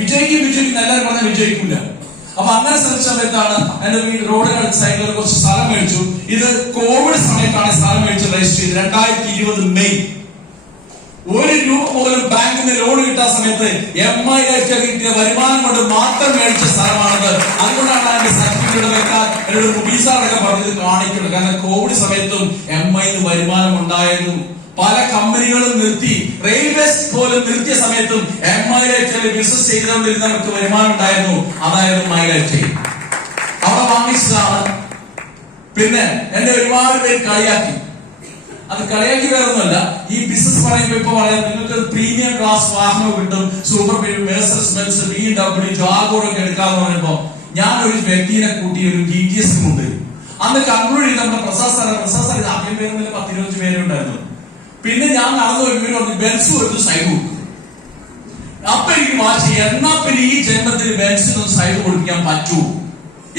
വിജയിക്കും എല്ലാവരും പറഞ്ഞാൽ വിജയിക്കില്ല. അപ്പൊ അങ്ങനെ ശ്രമിച്ച സമയത്താണ് എന്റെ വീട് റോഡിന് സൈഡിൽ കുറച്ച് സ്ഥലം മേടിച്ചു. ഇത് കോവിഡ് സമയത്താണ് സ്ഥലം മേടിച്ച് രജിസ്റ്റർ ചെയ്ത്. 2020 മെയ്. 1 രൂപ പോലും ബാങ്കിൽ നിന്ന് ലോൺ കിട്ടാൻ സമയത്ത് MI കിട്ടിയ വരുമാനം കൊണ്ട് മാത്രം മേടിച്ച സ്ഥലമാണത്. അതുകൊണ്ടാണ് എന്റെ സർട്ടിഫിക്കറ്റ് വെക്കാൻ എന്നോട് മുബീസാറൊക്കെ പറഞ്ഞത് കാണിക്കുന്നത്. കാരണം കോവിഡ് സമയത്തും MI വരുമാനം ഉണ്ടായിരുന്നു. പല കമ്പനികളും നിർത്തി, റെയിൽവേസ് പോലും നിർത്തിയ സമയത്തും MI ബിസിനസ് ചെയ്തുകൊണ്ടിരുന്നവർക്ക് വരുമാനം ഉണ്ടായിരുന്നു. അതായിരുന്നു മൈലൈറ്റ്. അവിടെ വാങ്ങിച്ചതാണ്. പിന്നെ എന്നെ ഒരുപാട് പേര് കളിയാക്കി. അത് കളിയാക്കി വേറൊന്നുമല്ല. ഈ ബിസിനസ് പറയുമ്പോ ഇപ്പൊ പറയാം, നിങ്ങൾക്ക് പ്രീമിയം ക്ലാസ് വാഹനം കിട്ടും, സൂപ്പർ മെഴ്സീഡസ് ബെൻസ്, BMW, ജാഗോർ ഒക്കെ എടുക്കാന്ന് പറയുമ്പോ ഞാൻ ഒരു വ്യക്തിയെ കൂട്ടി ഒരു GTS കൊണ്ട് അന്ന് കൺക്ലൂഡ് ചെയ്ത് നമ്മുടെ പ്രസാദ് സാർ ആദ്യം പേരുന്നില്ല, 10-25 പേരെ ഉണ്ടായിരുന്നു. പിന്നെ ഞാൻ നടന്നു വരുമ്പോൾ ബെൻസ് എടുത്ത് സൈഡ് കൊടുക്കും. അപ്പൊ എനിക്ക് വാശി, എന്നാ പിന്നെ ഈ ജന്മത്തിൽ ബെൻസിനൊന്ന് സൈഡ് കൊടുക്കാൻ പറ്റൂ.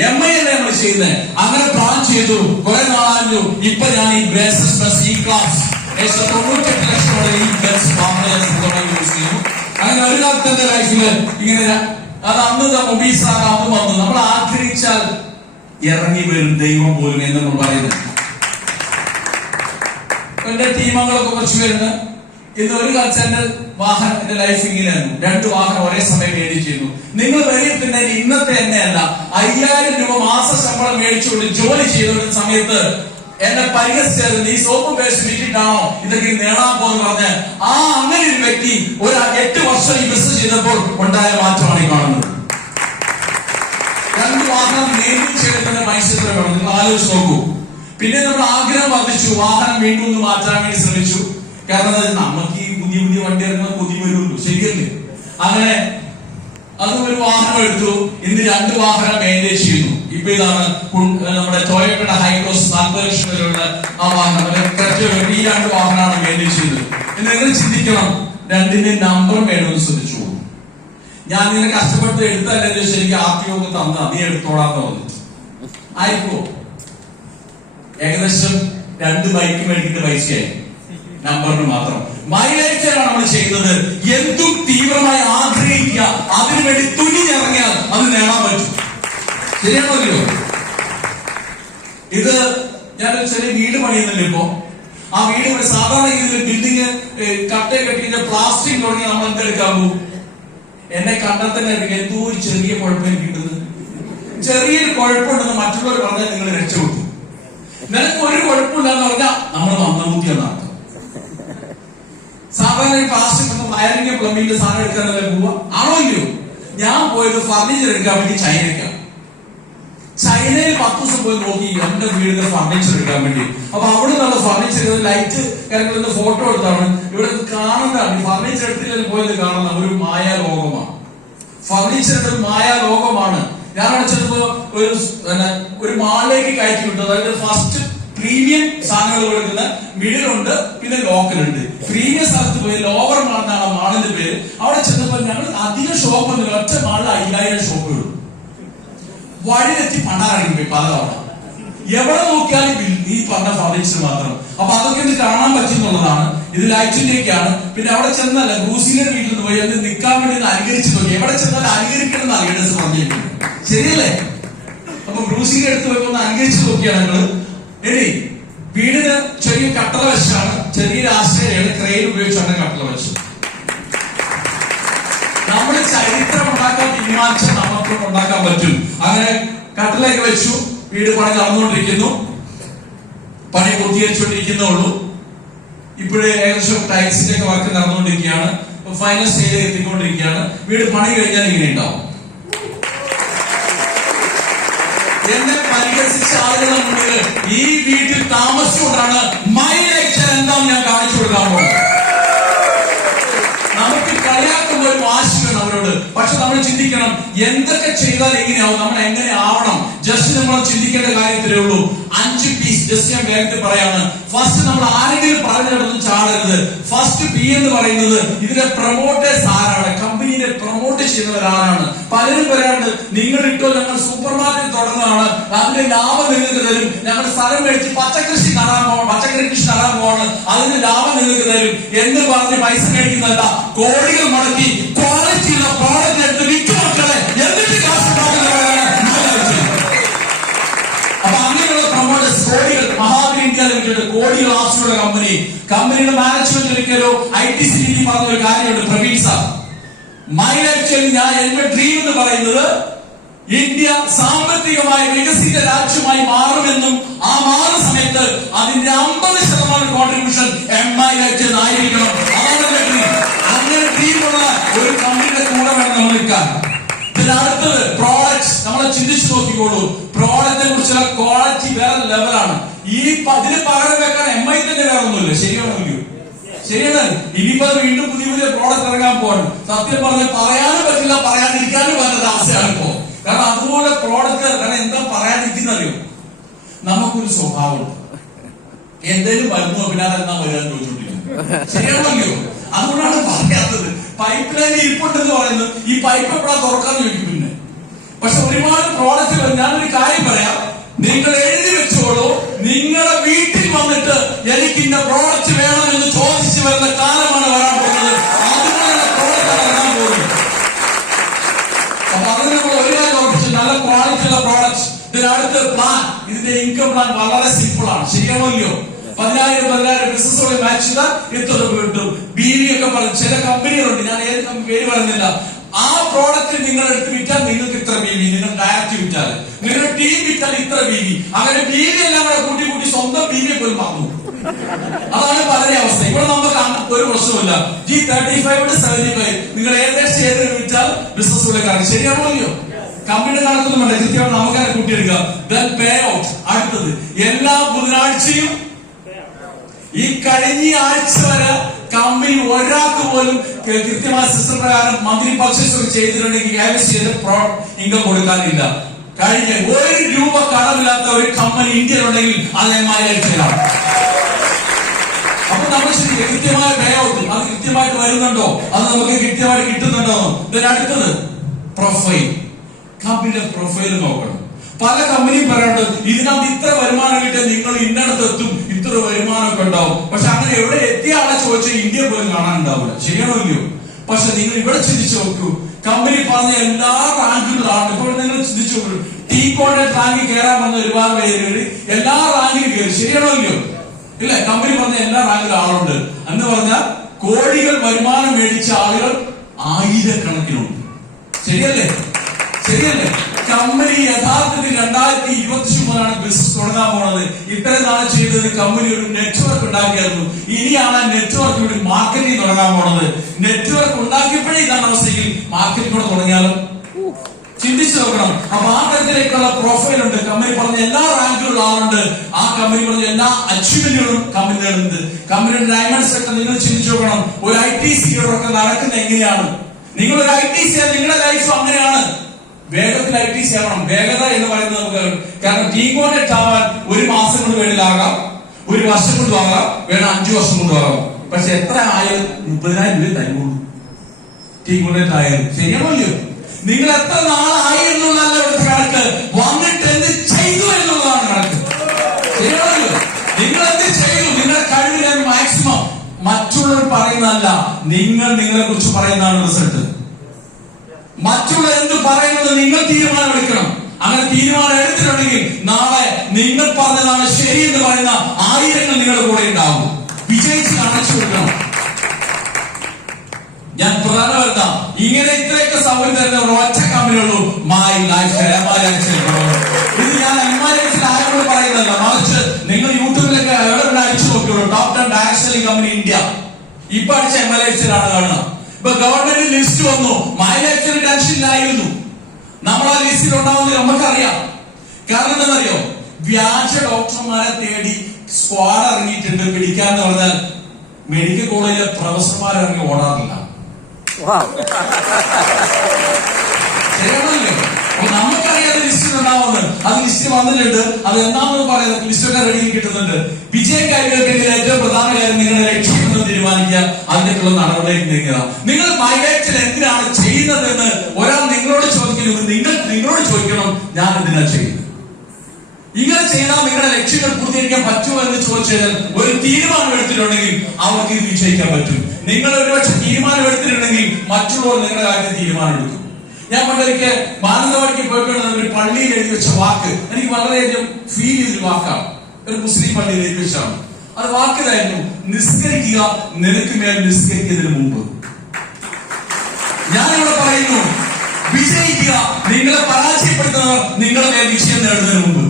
MI അല്ലേ നമ്മൾ ചെയ്യുന്നത്. അങ്ങനെ പ്ലാൻ ചെയ്തു. കുറെ നാളായിരുന്നു. ഇപ്പൊ ഞാൻ ഈ ബെൻസ് ഈ ക്ലാസ് 98 ലക്ഷം ഈ ബെൻസ് വാഹനം യൂസ് ചെയ്യുന്നു. അങ്ങനെ ഒരു കാലത്ത് എന്റെ ലൈഫില് ഇങ്ങനെ അത് അന്ന് മൊബീസ് അന്ന് വന്നു. നമ്മൾ ആഗ്രഹിച്ചാൽ ഇറങ്ങി വരും ദൈവം പോലും എന്ന് നമ്മൾ പറയുന്നത്. എന്റെ ടീമംഗങ്ങളൊക്കെ കുറച്ച് പേരുണ്ട്. ഇന്ന് ഒരു കാലത്ത് എന്റെ വാഹനം, എന്റെ ലൈഫ് ഇങ്ങനെയായിരുന്നു. 2 വാഹനം ഒരേ സമയം മേടിച്ചിരുന്നു. നിങ്ങൾ വലിയ ഇന്നത്തെ എന്നെയല്ല, 5000 രൂപ മാസ ശമ്പളം മേടിച്ചുകൊണ്ട് ജോലി ചെയ്തുകൊണ്ടിരുന്ന സമയത്ത് എന്നെ പരിഹസിച്ചത്, നീ സോപ്പ് പേസ്റ്റ് വിറ്റിട്ടാണോ ഇതൊക്കെ നേടാൻ പോകുന്ന പറഞ്ഞ് അങ്ങനെ ഒരു വ്യക്തി ഒരു 8 വർഷം ഈ ബിസിനസ് ചെയ്തപ്പോൾ ഉണ്ടായ മാറ്റമാണ് ഈ കാണുന്നത്. 2 വാഹനം മേടിച്ചെടുക്കുന്ന മനുഷ്യരെ വേണം. നിങ്ങൾ ആലോചിച്ച് നോക്കൂ. പിന്നെ നമ്മൾ ആഗ്രഹം വർദ്ധിച്ചു. വാഹനം വീണ്ടും ഒന്ന് മാറ്റാൻ വേണ്ടി ശ്രമിച്ചു. കാരണം നമുക്ക് ഈ പുതിയ വണ്ടി ഇറങ്ങുന്ന പുതിയ വരുള്ളൂ. ശരിയല്ലേ? അങ്ങനെ അത് ഒരു വാഹനം എടുത്തു. ഇന്ന് 2 വാഹനം മെയിൻറ്റെയിൻ ചെയ്യുന്നു. ഇപ്പൊ ഇതാണ് നമ്മുടെ ടൊയോട്ടയുടെ ഹൈക്രോസ് 40 ലക്ഷം വരെയുള്ള ആ വാഹനം. ഈ 2 വാഹനമാണ് മെയിൻറ്റെയിൻ ചെയ്യുന്നത്. നിങ്ങൾ ചിന്തിക്കണം, 2ന്റെ നമ്പർ വേണമെന്ന് ശ്രദ്ധിച്ചു. ഞാൻ ഇങ്ങനെ കഷ്ടപ്പെട്ട് എടുത്തല്ലേ ശരിക്കും RTO തന്ന നീ എടുത്തോളാന്ന് പറഞ്ഞു. ആയിക്കോ, ഏകദേശം 2 ബൈക്ക് മേടിക്കുന്ന പൈസയായി നമ്പറിന് മാത്രം. മൈലേജാണ് നമ്മൾ ചെയ്യുന്നത്. എന്തും തീവ്രമായി ആഗ്രഹിക്കുക, അതിനുവേണ്ടി തുനിഞ്ഞിറങ്ങിയാൽ അത് നേടാൻ പറ്റും. ശരിയാണല്ലോ? ഇത് ഞാനൊരു ചെറിയ വീട് പണിയുന്നില്ല ഇപ്പോ. ആ വീട് സാധാരണ രീതിയിൽ ബിൽഡിങ് കട്ട കെട്ടിന്റെ പ്ലാസ്റ്റിക് തുടങ്ങി നമ്മൾ എന്തെടുക്കാൻ പോകും? എന്നെ കണ്ടാൽ തന്നെ എന്തോ ഒരു ചെറിയ കുഴപ്പം കിട്ടുന്നത്. ചെറിയൊരു കുഴപ്പമുണ്ടെന്ന് മറ്റുള്ളവർ പറഞ്ഞാൽ നിങ്ങൾ രക്ഷപ്പെട്ടു. നിനക്ക് ഒരു കുഴപ്പമില്ലെന്ന് പറഞ്ഞാൽ നമ്മൾ മന്ദബുദ്ധിയെന്ന് അർത്ഥം. സാധാരണ പ്ലാസ്റ്റിക് വയറിംഗ് പ്ലംബിംഗ് സാധനം എടുക്കാനല്ലേ പോവാ? ആണോ ഇല്ലയോ? ഞാൻ പോയത് ഫർണിച്ചർ എടുക്കാൻ വേണ്ടി ചൈനയ്ക്കാണ്. ചൈനയിൽ 10 ദിവസം പോയി നോക്കി എന്റെ വീടിന്റെ ഫർണിച്ചർ എടുക്കാൻ വേണ്ടി. അപ്പൊ അവിടെ നിന്നുള്ള ഫർണിച്ചർ ലൈറ്റ് കാര്യങ്ങളിൽ ഫോട്ടോ എടുത്താണ്. ഇവിടെ കാണുന്നതാണ്. ഫർണിച്ചർ എടുത്തില്ല പോയത് കാണുന്ന ഒരു മായാലോകമാണ്. ഫർണിച്ചറിന്റെ ഒരു മായാലോകമാണ്. ഞാൻ വെച്ചപ്പോ ഒരു മാളിലേക്ക് കയറ്റി വിട്ടു. അതായത് ഫസ്റ്റ് പ്രീമിയം സാധനങ്ങൾ കൊടുക്കുന്ന മിഡിലുണ്ട്, പിന്നെ ലോക്കലുണ്ട്. പ്രീമിയം സ്ഥലത്ത് പോയി ലോവർ മാൾ എന്നാണ് മാളിന്റെ പേര്. അവിടെ ചെന്നപ്പോൾ ഞങ്ങൾ അധികം ഷോപ്പ് ഒന്നുമില്ല. ഒറ്റ മാളിൽ 5000 ഷോപ്പുകൾ. വഴിയെത്തി പണ്ടാറങ്ങി പോയി പലതവണ. എവിടെ നോക്കിയാലും ഈ പറഞ്ഞ ഫർണിച്ചർ മാത്രം. അപ്പൊ അതൊക്കെ ഇത് കാണാൻ പറ്റുന്നുള്ളതാണ്. ഇത് ലൈറ്റിന്റെയൊക്കെയാണ്. പിന്നെ അവിടെ ചെന്നല്ല ബ്രൂസിലിയുടെ വീട്ടിൽ നിന്ന് പോയി അത് നിൽക്കാൻ വേണ്ടി അനുകരിച്ചു നോക്കി. എവിടെ ചെന്നാലും അനുകരിക്കണം എന്ന് അറിയേണ്ടത് പറഞ്ഞിരിക്കുന്നു. ശരിയല്ലേ? അപ്പൊ ബ്രൂസിനെ എടുത്ത് പോയപ്പോ ഒന്ന് അന്വേഷിച്ച് നോക്കിയാണ് ഞങ്ങള്. എടി വീടിന് ചെറിയ കട്ടള വെച്ചാണ്, ചെറിയൊരു ആശ്രയാണ്, ക്രെയിൻ ഉപയോഗിച്ചാണ് കട്ടള വെച്ചത്. നമ്മുടെ ചരിത്രം ഉണ്ടാക്കാൻ തീരുമാനിച്ചാൽ നമുക്കും ഉണ്ടാക്കാൻ പറ്റും. അങ്ങനെ കട്ടലൊക്കെ വെച്ചു. വീട് പണി നടന്നുകൊണ്ടിരിക്കുന്നു, പണി പൂർത്തീകരിച്ചുകൊണ്ടിരിക്കുന്നുള്ളൂ. ഇപ്പോഴേ ഏകദേശം ടൈൽസിന്റെ ഒക്കെ വർക്ക് നടന്നുകൊണ്ടിരിക്കുകയാണ്. ഫൈനൽ സ്റ്റേജിൽ എത്തിക്കൊണ്ടിരിക്കുകയാണ്. വീട് പണി കഴിഞ്ഞാൽ ഇങ്ങനെ ഉണ്ടാവും. എന്നെ പരിഹസിച്ച ആളുകളുടെ മുന്നിൽ ഈ വീട്ടിൽ താമസിച്ചുകൊണ്ടാണ് മൈ ലെക്ചർ എന്താണെന്ന് ഞാൻ കാണിച്ചു കൊടുക്കാൻ പോകുന്നത്. നമുക്ക് കളിയാക്കുമ്പോൾ ഒരു വാശി വേണം അവരോട്. പക്ഷെ നമ്മൾ ചിന്തിക്കണം, എന്തൊക്കെ ചെയ്താൽ എങ്ങനെയാവും, നമ്മൾ എങ്ങനെ ആവണം. ജസ്റ്റ് നമ്മൾ ചിന്തിക്കേണ്ട കാര്യത്തിലേ ഉള്ളൂ. 5 പീസ് ജസ്റ്റ് ഞാൻ വേഗത്തിൽ പറയാണ്. ഫസ്റ്റ്, നമ്മൾ ആരെങ്കിലും പറഞ്ഞിടത്തും ചാടരുത്. ഫസ്റ്റ് പി എന്ന് പറയുന്നത് ഇതിന്റെ പ്രൊമോട്ടേഴ്സ് ആരാണ്, കമ്പനിയെ പ്രൊമോട്ട് ചെയ്യുന്നവർ ആരാണ്. പലരും പറയാറുണ്ട്, നിങ്ങൾ ഇട്ടോ ഞങ്ങൾ സൂപ്പർ മാർക്കറ്റ് തുടങ്ങുകയാണ്, അതിന്റെ ലാഭം നിങ്ങൾക്ക് തരും, ഞങ്ങൾ സ്ഥലം മേടിച്ച് പച്ചക്കറി കൃഷി നടാൻ പോവാണ്, അതിന്റെ ലാഭം നിങ്ങൾക്ക് തരും എന്ന് പറഞ്ഞ് പൈസ മേടിക്കുന്നതല്ല, കോടികൾ മുടക്കി ക്വാളിറ്റിയുള്ള പ്രോഡക്റ്റ് എടുത്ത് വിൽക്കും മക്കളെ, എന്നിട്ട് കാശ് ഉണ്ടാക്കുന്നവരാണ്. അപ്പൊ അങ്ങനെയുള്ള പ്രൊമോട്ടേഴ്സ് കോടികൾ, മഹാവീർ ഇന്ത്യ ലിമിറ്റഡ് കോടികൾ ആവശ്യമുള്ള കമ്പനിയുടെ മാനേജ്മെന്റ് ഒരിക്കലോ ITC രീതി പറഞ്ഞ ഒരു കാര്യമുണ്ട്. പ്രവീൺ സാർ, മൈ ലൈഫ് ഞാൻ എന്റെ ഡ്രീം എന്ന് പറയുന്നത് ഇന്ത്യ സാമ്പത്തികമായി വികസിത രാജ്യമായി മാറുമെന്നും ആ മാറുന്ന സമയത്ത് അതിന്റെ 50% കോൺട്രിബ്യൂഷൻ MI ലൈഫ് ആയിരിക്കണം. അതാണ് എന്റെ ഡ്രീം. അങ്ങനെ ഡ്രീമുള്ള ഒരു കമ്പനിയുടെ കൂടെ വേണം നമ്മൾ നിൽക്കാൻ. ഇതിനടുത്തത് പ്രോഡക്റ്റ്. നമ്മൾ ചിന്തിച്ചു നോക്കിക്കോളൂ, പ്രോഡക്റ്റിനെ കുറിച്ചുള്ള ക്വാളിറ്റി വേറെ ലെവലാണ്. ഇതിന് പകരം വെക്കാൻ MI തന്നെ വേറെ ഒന്നുമില്ല. ശരിയാണോ? ശരിയാണ്. ഇനിയിപ്പോ വീണ്ടും പുതിയ പ്രോഡക്റ്റ് ഇറങ്ങാൻ പോകണം. സത്യം പറഞ്ഞ് പറയാനും പറ്റില്ല, പറയാതിരിക്കാനും പറ്റുന്ന അവസ്ഥയാണ് ഇപ്പോ. കാരണം അതുപോലെ പ്രോഡക്റ്റ്, കാരണം എന്താ പറയാതിരിക്കുന്നറിയോ, നമുക്കൊരു സ്വഭാവമുണ്ട്. എന്തെങ്കിലും വരുന്നു പിന്നാലെ എന്നാ വരാൻ ചോദിച്ചോണ്ടിരിക്കുന്നത്. ശരിയാണല്ലോ? അതുകൊണ്ടാണ് പറയാത്തത്. പൈപ്പ് ലൈൻ ഇരിപ്പുണ്ടെന്ന് പറയുന്നത്, ഈ പൈപ്പ് എപ്പോഴാ തുറക്കാന്ന് ചോദിക്കും പിന്നെ. പക്ഷെ ഒരുപാട് പ്രോഡക്റ്റ് വരും. ഞാനൊരു കാര്യം പറയാം, നിങ്ങൾ എഴുതി വെച്ചോളൂ, നിങ്ങളുടെ വീട്ടിൽ വന്നിട്ട് എനിക്ക് ഇന്ന പ്രോഡക്റ്റ് വേണമെന്ന് ചോദിച്ചു വരുന്ന കാലമാണ് വരാൻ പോകുന്നത്. അതുപോലെ പ്രോഡക്റ്റ് ഇറങ്ങാൻ പോകുന്നത്. അപ്പൊ അതിന് നമ്മൾ ഒരു കാര്യം ഉറപ്പിച്ചു, നല്ല ക്വാളിറ്റിയുള്ള പ്രോഡക്റ്റ്. ഇതിനടുത്ത് പ്ലാൻ, ഇതിന്റെ ഇൻകം പ്ലാൻ വളരെ സിമ്പിൾ ആണ്. ശരിയാണോ ഇല്ലയോ? 10,000 ബിസിനസ്സോടെ മാച്ച് ചെയ്താൽ എത്ര രൂപ കിട്ടും. BV ഒക്കെ പറഞ്ഞ് ചില കമ്പനികളുണ്ട്, ഞാൻ ഏത് പേര് പറയുന്നില്ല. ആ പ്രോഡക്റ്റ് നിങ്ങൾ എടുത്ത് വിറ്റാൽ നിങ്ങൾക്ക് ഇത്ര BV, നിങ്ങൾ ഡയറക്റ്റ് വിറ്റാൽ, നിങ്ങളുടെ ടീം വിറ്റാൽ ഇത്ര BV. അങ്ങനെ BV എല്ലാം കൂടെ കൂട്ടി സ്വന്തം BV പോലും പറഞ്ഞു. അതാണ് പലരെ അവസ്ഥ. ഇവിടെ നമുക്ക് ഒരു പ്രശ്നമില്ല. G35 75 നിങ്ങൾ ഏകദേശം ഏത് വിറ്റാൽ ബിസിനസ് കൂടെ കാണും. ശരിയാണോ ഇല്ലയോ? കമ്പനിയുടെ കണക്കൊന്നും വേണ്ട, കൃത്യമായി നമുക്കതിനെ കൂട്ടിയെടുക്കുക. Then pay out. അടുത്തത്, എല്ലാ ബുധനാഴ്ചയും ഈ കഴിഞ്ഞ ആഴ്ച വരെ കമ്പനി ഒരാൾക്ക് പോലും കൃത്യമായ സിസ്റ്റം പ്രകാരം മന്ത്ലി പർച്ചേസ് ചെയ്തിട്ടുണ്ടെങ്കിൽ ഇൻകം കൊടുക്കാനില്ല. കഴിഞ്ഞ 1 രൂപ കടമില്ലാത്ത ഒരു കമ്പനി ഇന്ത്യയിലുണ്ടെങ്കിൽ അത് MI ലൈഫിലാണ്. അപ്പൊ നമ്മൾ ശരി കൃത്യമായ പേ ഔട്ട്, അത് കൃത്യമായിട്ട് വരുന്നുണ്ടോ, അത് നമുക്ക് കൃത്യമായിട്ട് കിട്ടുന്നുണ്ടോ. അടുത്തത് പ്രൊഫൈൽ. കമ്പനിയുടെ പ്രൊഫൈൽ നോക്കണം. പല കമ്പനിയും പറയാറുണ്ട്, ഇതിനകത്ത് ഇത്ര വരുമാനം കിട്ടിയാൽ നിങ്ങൾ ഇന്നടത്ത് എത്തും, ഇത്ര വരുമാനമൊക്കെ ഉണ്ടാവും. പക്ഷെ അങ്ങനെ എവിടെ എത്തിയ ആളെ ചോദിച്ചാൽ ഇന്ത്യ പോലും കാണാനുണ്ടാവില്ല. ശരിയാണോ ഇല്ലയോ? പക്ഷെ നിങ്ങൾ ഇവിടെ ചിന്തിച്ചു നോക്കൂ, കമ്പനി പറഞ്ഞ എല്ലാ റാങ്കുകളാണ്. ഇപ്പോൾ നിങ്ങൾ ചിന്തിച്ചു നോക്കൂ, T-Codet റാങ്കിൽ കയറാൻ വന്ന ഒരുപാട് പേര് എല്ലാ റാങ്കിലും കയറി. ശരിയാണോ ഇല്ലയോ? ഇല്ല, കമ്പനി പറഞ്ഞ എല്ലാ റാങ്കിലും ആളുണ്ട്. എന്ന് പറഞ്ഞാൽ കോടികൾ വരുമാനം മേടിച്ച ആളുകൾ ആയിരക്കണക്കിനുണ്ട്. ശരിയല്ലേ? കമ്പനി യഥാർത്ഥത്തിൽ 2023 ബിസിനസ് തുടങ്ങാൻ പോണത്. ഇത്രയും നാളെ ചെയ്തത് കമ്പനി ഒരു നെറ്റ്വർക്ക് ഉണ്ടാക്കിയായിരുന്നു. ഇനിയാണ് ആ നെറ്റ്വർക്ക് ഒരു മാർക്കറ്റിംഗ് തുടങ്ങാൻ പോണത്. നെറ്റ്വർക്ക് ഉണ്ടാക്കിയപ്പോഴേ ഇതാണ് അവസ്ഥയിൽ മാർക്കറ്റിംഗ് കൂടെ തുടങ്ങിയാലും ചിന്തിച്ചു നോക്കണം. അപ്പൊ ആ തരത്തിലേക്കുള്ള പ്രൊഫൈൽ ഉണ്ട്. കമ്പനി പറഞ്ഞ എല്ലാ റാങ്കുകളും ആളുണ്ട്. ആ കമ്പനി പറഞ്ഞ എല്ലാ അച്ചീവ്മെന്റുകളും കമ്പനികളുണ്ട്. കമ്പനിയുടെ ഡയമണ്ട്സ് ഒക്കെ നിങ്ങൾ ചിന്തിച്ചു നോക്കണം. ഒരു ITC ഒക്കെ നടക്കുന്നത് എങ്ങനെയാണ്? നിങ്ങളൊരു ITC, നിങ്ങളുടെ ലൈഫ് അങ്ങനെയാണ്. വേഗത്തിൽ ITC ആവണം. വേഗത എന്ന് പറയുന്നത് നമുക്ക്, കാരണം T-Codet ആവാൻ 1 മാസം കൊണ്ട് വേണ്ടിലാകാം, 1 വർഷം കൊണ്ട് ആകാം, വേണം 5 വർഷം കൊണ്ട് ആകാം. പക്ഷെ എത്ര ആയാലും 30,000 രൂപ തരുള്ളൂ T-Codet ആയാലും. ശരിയാണോ ഇല്ലയോ? നിങ്ങൾ എത്ര നാളായി എന്നുള്ളതല്ല ഇവിടുത്തെ കണക്ക്, വന്നിട്ട് എന്ത് ചെയ്തു എന്നുള്ളതാണ് കണക്ക്. ശരിയാണോ ഇല്ലയോ? നിങ്ങൾ എന്ത് ചെയ്തു, നിങ്ങളുടെ കഴിവിനെ മാക്സിമം. മറ്റുള്ളവർ പറയുന്നതല്ല, നിങ്ങൾ നിങ്ങളെ കുറിച്ച് പറയുന്നതാണ് റിസൾട്ട്. മറ്റുള്ള എന്ത് പറയുന്നത് നിങ്ങൾ തീരുമാനമെടുക്കണം. അങ്ങനെ തീരുമാനം എടുത്തിട്ടുണ്ടെങ്കിൽ നാളെ നിങ്ങൾ പറഞ്ഞതാണ് ശരി എന്ന് പറയുന്ന ആയിരങ്ങൾ നിങ്ങളുടെ കൂടെ ഉണ്ടാവും. വിജയിച്ച് കാണിച്ചു കൊടുക്കണം. ഞാൻ പ്രധാന വരുന്ന ഇങ്ങനെ ഇത്രയൊക്കെ സൗകര്യം തരുന്ന ഒരു ഒറ്റ കമ്പനിയുള്ളൂ, മൈ ലൈഫ്. ഇത് ഞാൻ എംആർഎക്സിൽ ആരോട് പറയുന്നതല്ല, മറിച്ച് നിങ്ങൾ യൂട്യൂബിലൊക്കെ എവിടെ അടിച്ചു നോക്കിയുള്ളൂ. Top 10 direct selling company India ഇപ്പൊ അടിച്ച എംആർഎക്സിലാണ് കാണുന്നത്. ഇപ്പൊ ഗവൺമെന്റ് ലിസ്റ്റ് വന്നു, മൈ ലൈഫിന് ടെൻഷനിലായിരുന്നു. നമ്മൾ ആ ലിസ്റ്റിൽ ഉണ്ടാവുന്നത് നമുക്കറിയാം. കാരണം എന്താണെന്നറിയോ? വ്യാജ ഡോക്ടർമാരെ തേടി സ്ക്വാഡ് ഇറങ്ങിയിട്ടുണ്ട് പിടിക്കാന്ന് പറഞ്ഞാൽ മെഡിക്കൽ കോളേജിലെ പ്രൊഫസർമാർ ഇറങ്ങി ഓടാറില്ല. ശരിയാണല്ലോ? നമുക്കറിയാതെ ലിസ്റ്റിൽ ഉണ്ടാവുന്നത്, അത് ലിസ്റ്റ് വന്നിട്ടുണ്ട്. അത് എന്താണെന്ന് പറയുന്നത് ലിസ്റ്റൊക്കെ റെഡി കിട്ടുന്നുണ്ട്. വിജയകാരികൾക്ക് ഏറ്റവും പ്രധാന കാര്യം നിങ്ങളുടെ ലക്ഷ്യം എന്ന് തീരുമാനിക്കുക, അതിലേക്കുള്ള നടപടിയിലേക്ക് നീങ്ങുക. നിങ്ങൾ മൈലൈഫിൽ എന്തിനാണ് ചെയ്യുന്നതെന്ന് ഒരാൾ നിങ്ങളോട് ചോദിക്കുന്നത് നിങ്ങൾ നിങ്ങളോട് ചോദിക്കണം, ഞാൻ എന്തിനാ ചെയ്യുന്നത്? ഇങ്ങനെ ചെയ്താൽ നിങ്ങളുടെ ലക്ഷ്യങ്ങൾ പൂർത്തീകരിക്കാൻ പറ്റുമോ എന്ന് ചോദിച്ചു കഴിഞ്ഞാൽ ഒരു തീരുമാനം എടുത്തിട്ടുണ്ടെങ്കിൽ അവർക്ക് ഇത് വിജയിക്കാൻ പറ്റും. നിങ്ങൾ ഒരുപക്ഷെ തീരുമാനം എടുത്തിട്ടുണ്ടെങ്കിൽ മറ്റുള്ളവർ നിങ്ങളുടെ കാര്യത്തിൽ തീരുമാനം എടുക്കും. ഞാൻ പണ്ടൊരിക്കൽ മാനന്തവാടിക്ക് പോയിക്കൊണ്ടിരുന്ന ഒരു പള്ളിയിൽ എഴുതി വെച്ച വാക്ക് എനിക്ക് വളരെയധികം ഫീൽ ചെയ്തൊരു വാക്കാണ്. ഒരു മുസ്ലിം പള്ളിയിൽ എഴുതി വെച്ചാണ്. അത് വാക്കിലായിരുന്നു, നിസ്കരിക്കുക നിനക്ക് മേൽ നിസ്കരിക്കുന്നതിന് മുമ്പ്. ഞാനിവിടെ പറയുന്നു, വിജയിക്കുക നിങ്ങളെ പരാജയപ്പെടുത്തുന്നവർ നിങ്ങളുടെ മേൽ വിജയം നേടുന്നതിന് മുമ്പ്.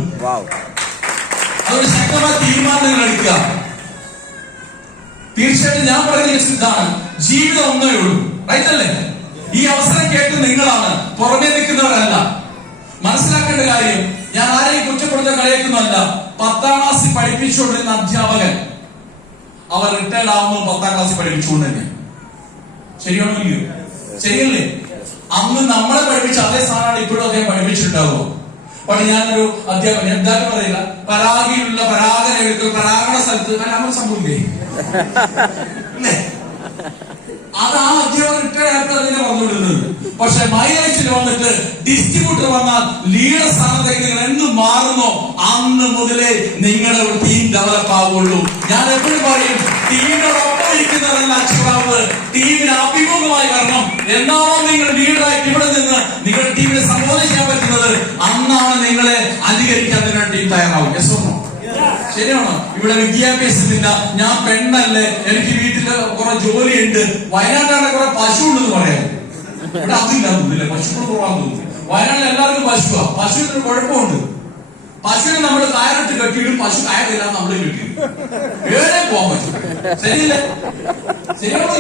അതൊരു ശക്തമായ തീരുമാനം നിങ്ങൾ എടുക്കുക. തീർച്ചയായിട്ടും ഞാൻ പറയുന്ന ഇതാണ്, ജീവിതം ഒന്നേ ഉള്ളൂ. റൈറ്റ് അല്ലേ? ഈ അവസരം കേട്ട് നിങ്ങളാണ്, പുറമേ നിൽക്കുന്നവരല്ല. മനസ്സിലാക്കേണ്ട കാര്യം, ഞാൻ ആരെയും കുറ്റപ്പെടുത്താൻ കളിയാക്കുന്നതല്ല. 10ാം ക്ലാസ്സിൽ പഠിപ്പിച്ചുകൊണ്ടിരുന്ന അധ്യാപകൻ അവർ റിട്ടയർഡ് ആവുന്നു 10ാം ക്ലാസ്സിൽ പഠിപ്പിച്ചുകൊണ്ട് തന്നെ. ശരിയാണോ ഇല്ലയോ? ശരിയല്ലേ? അന്ന് നമ്മളെ പഠിപ്പിച്ച അതേ സ്ഥാനമാണ് ഇപ്പോഴും അദ്ദേഹം പഠിപ്പിച്ചിട്ടുണ്ടാവുമോ? പക്ഷെ ഞാനൊരു അധ്യാപകൻ, എന്തായാലും പറയില്ല, പരാഗിയിലുള്ള പരാഗന എഴുത്ത് പരാഗണ സ്ഥലത്ത് നമ്മൾ സംഭവിക്കേ അല്ലേ? അത് ആ അധ്യാപകൻ റിട്ടയർഡ് ആയപ്പോൾ അതിനെ പറഞ്ഞുകൊണ്ടിരുന്നത്. പക്ഷെ മൈലൈഫിൽ വന്നിട്ട് ഡിസ്ട്രിബ്യൂട്ടർ വന്നാൽ ലീഡർ സ്ഥാനത്തേക്ക് നിങ്ങൾ എന്ത് മാറുന്നോ അന്ന് മുതലേ നിങ്ങളുടെ ഒരു ടീം ഡെവലപ്പ് ആവുള്ളൂ. ഞാൻ എപ്പോഴും പറയും, ടീമിനോടൊപ്പം ഇരിക്കുന്നതല്ല അക്ഷരാവ്, ടീമിന് അഭിമുഖമായി വരണം. എന്നാണോ നിങ്ങൾ ലീഡറായിട്ട് ഇവിടെ നിന്ന് നിങ്ങളുടെ ടീമിനെ സംബോധന ചെയ്യാൻ പറ്റുന്നത്, അന്നാണ് നിങ്ങളെ അനുകരിക്കാൻ നിങ്ങളുടെ ടീം തയ്യാറാവും. Yes or no? ശരിയാണോ? ഇവിടെ വിദ്യാഭ്യാസമില്ല, ഞാൻ പെണ്ണല്ലേ, എനിക്ക് വീട്ടില് കുറെ ജോലിയുണ്ട്, വയനാട്ടിലാണ് കുറെ പശു ഉണ്ടെന്ന് പറയാം. ഇവിടെ അതില്ല, പശുക്കൾ പോകാൻ തോന്നുന്നു. വയനാട്ടിൽ എല്ലാവർക്കും പശുവാ. പശുവിനൊരു കുഴപ്പമുണ്ട്, പശുവിനെ നമ്മൾ കയറിട്ട് കെട്ടിയിടും, പശു കയറില്ല നമ്മൾ കെട്ടിയിടും, വേറെ പോകാൻ പറ്റും. ശരിയല്ലേ? ശരിയാണോ?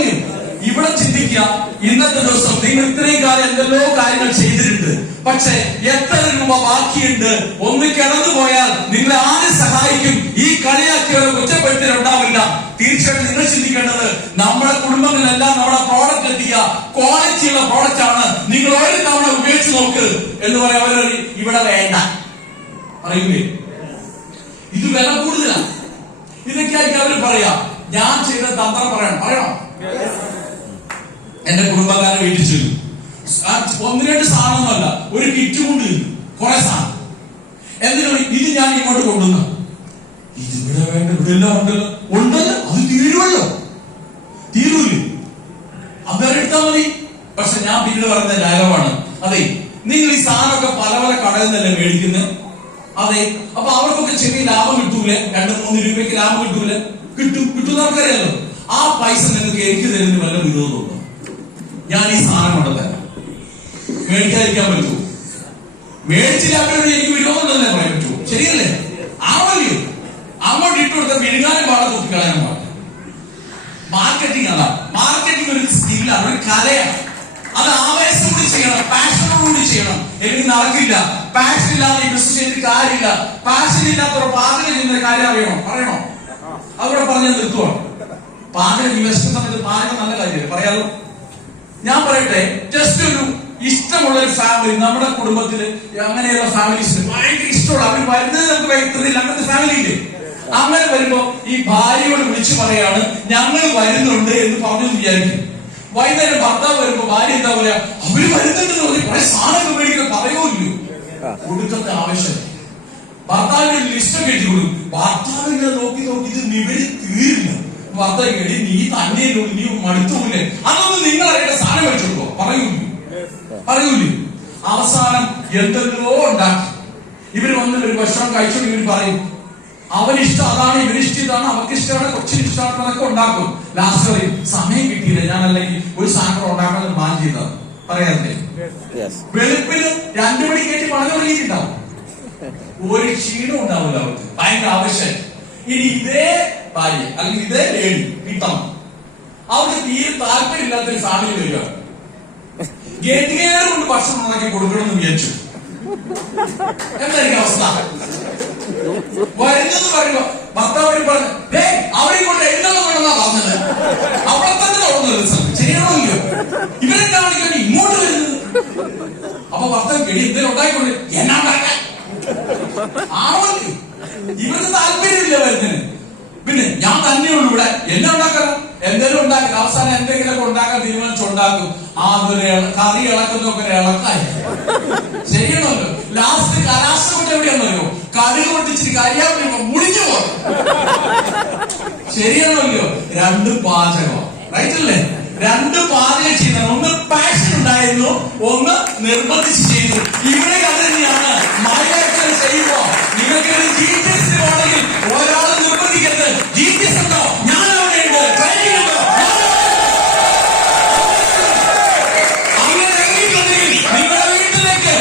ഇവിടെ ചിന്തിക്കുക, ഇന്നത്തെ ദിവസം നിങ്ങൾ ഇത്രയും കാലം എന്തെല്ലോ കാര്യങ്ങൾ ചെയ്തിട്ടുണ്ട്, പക്ഷെ എത്ര രൂപ ബാക്കിയുണ്ട്? ഒന്ന് കിടന്നു പോയാൽ നിങ്ങളെ ആര് സഹായിക്കും? ഈ കളിയാക്കിയവരെ കുറ്റപ്പെടുത്തിയിട്ടുണ്ടാവില്ല. തീർച്ചയായിട്ടും നിങ്ങൾ ചിന്തിക്കേണ്ടത്, നമ്മുടെ കുടുംബങ്ങളിലെല്ലാം നമ്മുടെ പ്രോഡക്റ്റ് എത്തിക്കുക, ക്വാളിറ്റിയുള്ള പ്രോഡക്റ്റ് ആണ്, നിങ്ങൾ ഒരു തവണ ഉപയോഗിച്ച് നോക്ക് എന്ന് പറയാൻ അവർ ഇവിടെ വേണ്ട പറയൂലേ? ഇത് വില കൂടുതലാണ്. ഇതൊക്കെ ആയിരിക്കും അവർ പറയാ. ഞാൻ ചെയ്ത തന്ത്രം പറയണോ? എന്റെ കുടുംബക്കാരെ വീട്ടിൽ ചെല്ലും, 1-2 സാധനമൊന്നുമല്ല, ഒരു കിറ്റ് കൊണ്ട് കുറെ സാധനം. എന്തിനാ ഇത് ഞാൻ ഇങ്ങോട്ട് കൊണ്ടുവന്ന? ഇതിവിടെ വേണ്ട, ഇവിടെ എല്ലാം ഉണ്ടല്ലോ, അത് തീരുമല്ലോ, തീരൂല്ലേ? അതെടുത്താൽ മതി. പക്ഷെ ഞാൻ പിന്നീട് പറയുന്ന ഡയലോഗാണ്, അതെ നിങ്ങൾ ഈ സാധനമൊക്കെ പല പല കടയിൽ നിന്നല്ലേ മേടിക്കുന്നത്, അതെ, അപ്പൊ അവർക്കൊക്കെ ചെറിയ ലാഭം കിട്ടൂലേ? 2-3 രൂപയ്ക്ക് ലാഭം കിട്ടൂലേ? കിട്ടും നമുക്കറിയാലോ. ആ പൈസ നിങ്ങൾക്ക് എനിക്ക് തരുന്ന വല്ല വിരോധമുണ്ടോ? ഞാൻ ഈ സാധനം കൊണ്ടുതരാം, മേടിക്കാതിരിക്കാൻ പറ്റുമോ? മേടിച്ചില്ലാത്തവരോട് എനിക്ക് വിരോധം ഉണ്ടെന്നേ പറയാൻ പറ്റുമോ? ശരിയല്ലേ? ആവല്ലോ, അങ്ങോട്ട് ഇട്ട് കൊടുത്ത വിഴുങ്ങാനും പാടില്ല, തൂക്കിക്കളയാനും പാടില്ല. മാർക്കറ്റിംഗ് അല്ല, മാർക്കറ്റിംഗ് ഒരു സ്കില്ലാണ്, ഒരു കലയാണ്. അത് ആവേശത്തോടെ ചെയ്യണം, പാഷനോടുകൂടി ചെയ്യണം. എനിക്ക് നടക്കില്ല, പാഷൻ ഇല്ലാതെ ഈ ബിസിനസ് ചെയ്തിട്ട് കാര്യമില്ല. പാഷൻ ഇല്ലാത്തവർ പാചകം ചെയ്യുന്ന കാര്യം പറയണോ? അവിടെ പറഞ്ഞാൽ നിർത്തുവാണ്. പാചകം ഈ വിശക്കുന്ന സമയത്ത് പാചകം നല്ല കാര്യമല്ലേ, പറയാലോ? ഞാൻ പറയട്ടെ, ജസ്റ്റ് ഒരു ഇഷ്ടമുള്ള ഒരു ഫാമിലി, നമ്മുടെ കുടുംബത്തില് അങ്ങനെയുള്ള ഫാമിലീസിന് ഭയങ്കര ഇഷ്ടമുള്ള, അവർ വരുന്നത് നമുക്ക് വൈകുന്നില്ല, അങ്ങനത്തെ ഫാമിലിയില്ലേ? അങ്ങനെ വരുമ്പോ ഈ ഭാര്യയോട് വിളിച്ചു പറയാണ്, ഞങ്ങൾ വരുന്നുണ്ട് എന്ന് പറഞ്ഞു വിചാരിക്കും. വൈകുന്നേരം ഭർത്താവ് വരുമ്പോ ഭാര്യ എന്താ പറയാ, അവര് വരുന്നുണ്ടെന്ന് പറഞ്ഞ് കുറെ സാധനങ്ങൾ മേടിക്കുന്ന പറയുമല്ലോ. ഒടുക്കത്തെ ആവശ്യം ഭർത്താവിന്റെ ലിസ്റ്റൊക്കെ എഴുതി കൊടുക്കും. ഭർത്താവിനെ നോക്കി ഇത് നിവരി തീരില്ല. ഭർത്താവ് എടി നീ തന്നെ നീ മടുത്തൂല്ലേ, അതൊന്നും നിങ്ങൾ അറിയേണ്ട സാധനം വെച്ചെടുക്കോ പറയൂല്ലോ. പറയൂലേ? അവസാനം എന്തെല്ലോ ഉണ്ടാക്കി. ഇവര് വന്ന് ഒരു ഭക്ഷണം കഴിച്ചോണ്ട് ഇവര് പറയും അവനിഷ്ടം അതാണ്, ഇവരിഷ്ടം ഇതാണ്, അവർക്ക് ഇഷ്ടമാണ്, കൊച്ചിന് ഇഷ്ടമാണ് എന്നൊക്കെ ഉണ്ടാക്കും. ലാസ്റ്റ് പറയും സമയം കിട്ടിയില്ല, ഞാൻ അല്ലെങ്കിൽ ഒരു സാധനം ഉണ്ടാക്കാൻ പ്ലാൻ ചെയ്തത് പറയാറില്ലേ? വെളുപ്പിന് 2 മണിക്കേറ്റ് പണി തുടങ്ങിയിട്ടുണ്ടാവും. ഒരു ക്ഷീണം ഉണ്ടാവില്ല അവർക്ക്, ഭയങ്കര ആവശ്യം. ഇനി ഇതേ ഭാര്യ അല്ലെങ്കിൽ ഇതേ ലേഡി കിട്ടണം, അവർക്ക് തീരെ താല്പര്യമില്ലാത്തൊരു ഫാമിലി വരിക, ഗേറ്റുകേറെ കൊണ്ട് ഭക്ഷണം ഉണ്ടാക്കി കൊടുക്കണമെന്ന് വിചാരിച്ചു. എന്തായിരിക്കും അവസ്ഥ? വരുന്നെന്ന് പറയുമ്പോ ഭർത്താവ് പറഞ്ഞു അവരെ കൊണ്ട് എഴുന്നള്ളം കൊണ്ടെന്നാ പറഞ്ഞത്, അവിടെ തന്നെ തുടങ്ങുന്നത് ചെയ്യണമല്ലോ, ഇവരെ കാണിക്കാൻ ഇങ്ങോട്ട് വരുന്നത്. അപ്പൊ ഭർത്താവ് കെടി എന്തെങ്കിലും ഉണ്ടായിക്കൊണ്ട് എന്നാ ഉണ്ടാക്കാൻ ആണോല്ലേ? ഇവർക്ക് താല്പര്യമില്ല വരുന്നതിന്. പിന്നെ ഞാൻ തന്നെയുള്ളൂ ഇവിടെ, എന്നെ ഉണ്ടാക്കണം, എന്തെങ്കിലും ഉണ്ടാക്കണം. അവസാനം എന്തെങ്കിലുമൊക്കെ ഉണ്ടാക്കാൻ തീരുമാനിച്ചുണ്ടാക്കും. അതൊരു കറി ഇളക്കുന്നൊക്കെ ഒരു ഇളക്കായി ശരിയണമല്ലോ. ലാസ്റ്റ് കലാശം കൊണ്ട് എവിടെയാണല്ലോ കറി കൊണ്ടിച്ചിരി കരിയാൻ മുടിഞ്ഞു പോകും. ശരിയാണല്ലോ. 2 പാചകം, റൈറ്റ് അല്ലേ? 2 പാചകം ചെയ്യുന്ന, ഒന്ന് പാഷൻ ഉണ്ടായിരുന്നു, ഒന്ന് നിർബന്ധിച്ച് ചെയ്തു. ഇവിടെ അത് തന്നെയാണ് മൈലാക്ഷൻ ചെയ്യുമ്പോ നിങ്ങൾക്ക് GTS ആണെങ്കിൽ ഒരാൾ നിർബന്ധിക്കരുത്. GTS ഉണ്ടോ? ഞാൻ അവിടെ ഉണ്ട്, ട്രെയിനിങ് ഉണ്ടോ? അങ്ങനെ ഇറങ്ങിയിട്ടുണ്ടെങ്കിൽ നിങ്ങളുടെ വീട്ടിലേക്ക്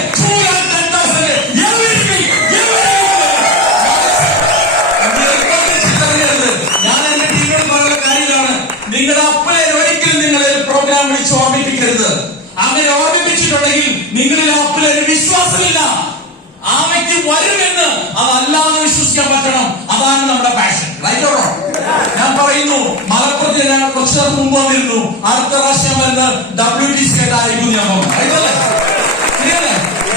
ഞാൻ എന്റെ ടീമിൽ പറയുന്ന കാര്യമാണ്. നിങ്ങളുടെ അപ്പനെ ഒരിക്കലും നിങ്ങളെ പ്രോഗ്രാം വിളിച്ച് ഓർമ്മിപ്പിക്കരുത്. അങ്ങനെ ഓർമ്മിപ്പിച്ചിട്ടുണ്ടെങ്കിൽ നിങ്ങളിൽ അപ്പനൊരു വിശ്വാസമില്ല. ആ വ്യക്തി വരുമെന്ന് അതല്ലാതെ വിശ്വസിക്കാൻ പറ്റണം. അതാണ് നമ്മുടെ പാഷൻ, റൈറ്റ്? ഞാൻ പറയുന്നു, മലപ്പുറത്ത് ഞാൻ കുറച്ചു ദിവസം മുമ്പ് വന്നിരുന്നു. അടുത്ത പ്രാവശ്യം വരുന്നത് WTC ആയിരിക്കും ഞാൻ പറഞ്ഞത്.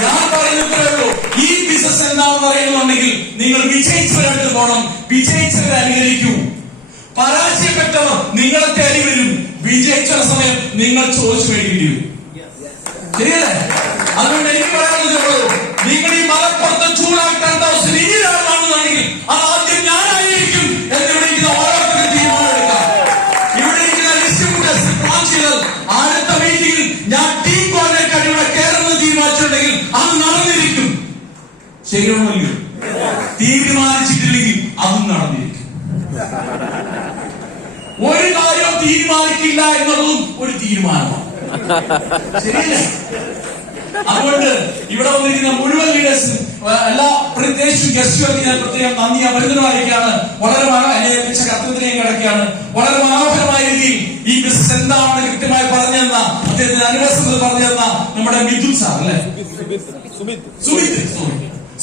ഞാൻ പറയുന്നതേ ഉള്ളൂ, ഈ ബിസിനസ് എന്താണെന്ന് അറിയുന്നുണ്ടെങ്കിൽ നിങ്ങൾ വിജയിച്ചവരായിട്ട് പോകണം. വിജയിച്ചവരെ അനുകരിക്കൂ. പരാജയപ്പെട്ടവർ നിങ്ങളെ തേടി വരും. വിജയിച്ച സമയം നിങ്ങൾ ചോദിച്ചു മേടിക്കേണ്ടി വരും. ശരിയല്ലേ? അതുകൊണ്ട് എനിക്ക് പറയാനുള്ളതേ ഉള്ളൂ, നിങ്ങൾ ഈ മലപ്പുറത്ത് ചൂടാക്കി 10,000 ഇന്ത്യയിലാണ് കാണുന്നതെങ്കിൽ അത് ആദ്യം ഞാനായിരിക്കും എന്ന് ഇവിടെ ഇരിക്കുന്ന ഓരോരുത്തരും തീരുമാനമെടുക്കാം. ഇവിടെ ഇരിക്കുന്ന ലിസ്റ്റ് പ്ലാൻ ചെയ്താൽ അടുത്ത മീറ്റിംഗിൽ ഞാൻ ടീം കോർഡിനേറ്റ് ആയിട്ട് ഇവിടെ കയറുന്നത് തീരുമാനിച്ചിട്ടുണ്ടെങ്കിൽ അത് നടന്നിരിക്കും. ശരിയാണല്ലോ? തീരുമാനിച്ചിട്ടില്ലെങ്കിൽ അതും നടന്നിരിക്കും. ഒരു കാര്യം തീരുമാനിക്കില്ല എന്നുള്ളതും ഒരു തീരുമാനമാണ്. ശരിയല്ലേ? അതുകൊണ്ട് ഇവിടെ വന്നിരിക്കുന്ന മുഴുവൻ ലീഡേഴ്സും എല്ലാ പ്രത്യേകിച്ചും ഗസ്റ്റുകൾക്ക് ഞാൻ പ്രത്യേകം നന്ദി അഭിനന്ദനമായിരിക്കാണ്. വളരെ ലഭിച്ച കർത്തവ്യത്തിനെയും കിടക്കുകയാണ്. വളരെ മനോഹരമായ രീതിയിൽ ഈ ബിസിനസ് എന്താണെന്ന് കൃത്യമായി പറഞ്ഞു തന്ന, അദ്ദേഹത്തിന് അനുഭവത്തിൽ പറഞ്ഞു തന്ന നമ്മുടെ മിഥുൻ സാർ അല്ലെ,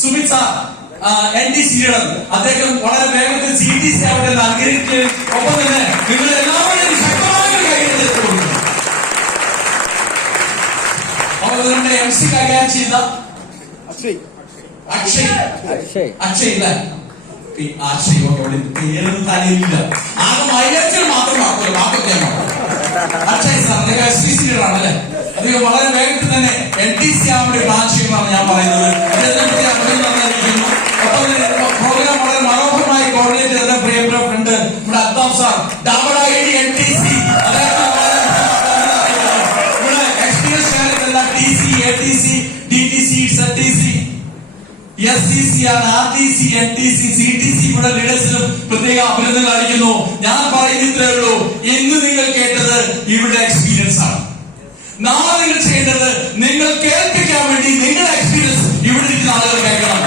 സുമിത് സാർ NTC അദ്ദേഹം വളരെ വേഗത്തിൽ CTC ആവട്ടെ അനുകരിക്കുകയും ഒപ്പം തന്നെ നിങ്ങൾ എല്ലാവരും ശക്തമായ കൈയെടുത്ത് കൊടുക്കുന്നു. അവരുടെ MC കൈകാര്യം ചെയ്ത അക്ഷയ് ഇല്ല, അക്ഷയ് പേരൊന്നും തലയില്ല, ആകെ മൈലേജിൽ മാത്രം വാക്കൊക്കെയാണ്. അക്ഷയ് സാർ അദ്ദേഹം SPC ആണ് അല്ലെ, അദ്ദേഹം വളരെ വേഗത്തിൽ തന്നെ NTC ആവുമ്പോൾ പ്ലാൻ ചെയ്യുമെന്നാണ് ഞാൻ പറയുന്നത്. പ്രോഗ്രാം വളരെ മനോഹരമായി കോർഡിനേറ്റ് ചെയ്ത പ്രിയപ്പെട്ട ഫ്രണ്ട് നമ്മുടെ അദ്ദാം സാർ, NTC ഇവിടെ എക്സ്പീരിയൻസ് ചെയ്യാനുള്ള TC, ATC, DTC, ZTC, SCC ആണ്, RTC, NTC, CTC ഇവിടെ ലീഡേഴ്സിനും പ്രത്യേക അഭിനന്ദനം അറിയിക്കുന്നു. ഞാൻ പറയുന്ന ഇത്രയേ ഉള്ളൂ, ഇന്ന് നിങ്ങൾ കേട്ടത് ഇവിടെ എക്സ്പീരിയൻസ് ആണ്. നാളെ നിങ്ങൾ ചെയ്യേണ്ടത് നിങ്ങൾ കേൾപ്പിക്കാൻ വേണ്ടി നിങ്ങളുടെ എക്സ്പീരിയൻസ് ഇവിടെ ഇരിക്കുന്ന ആളുകൾ കേൾക്കണം.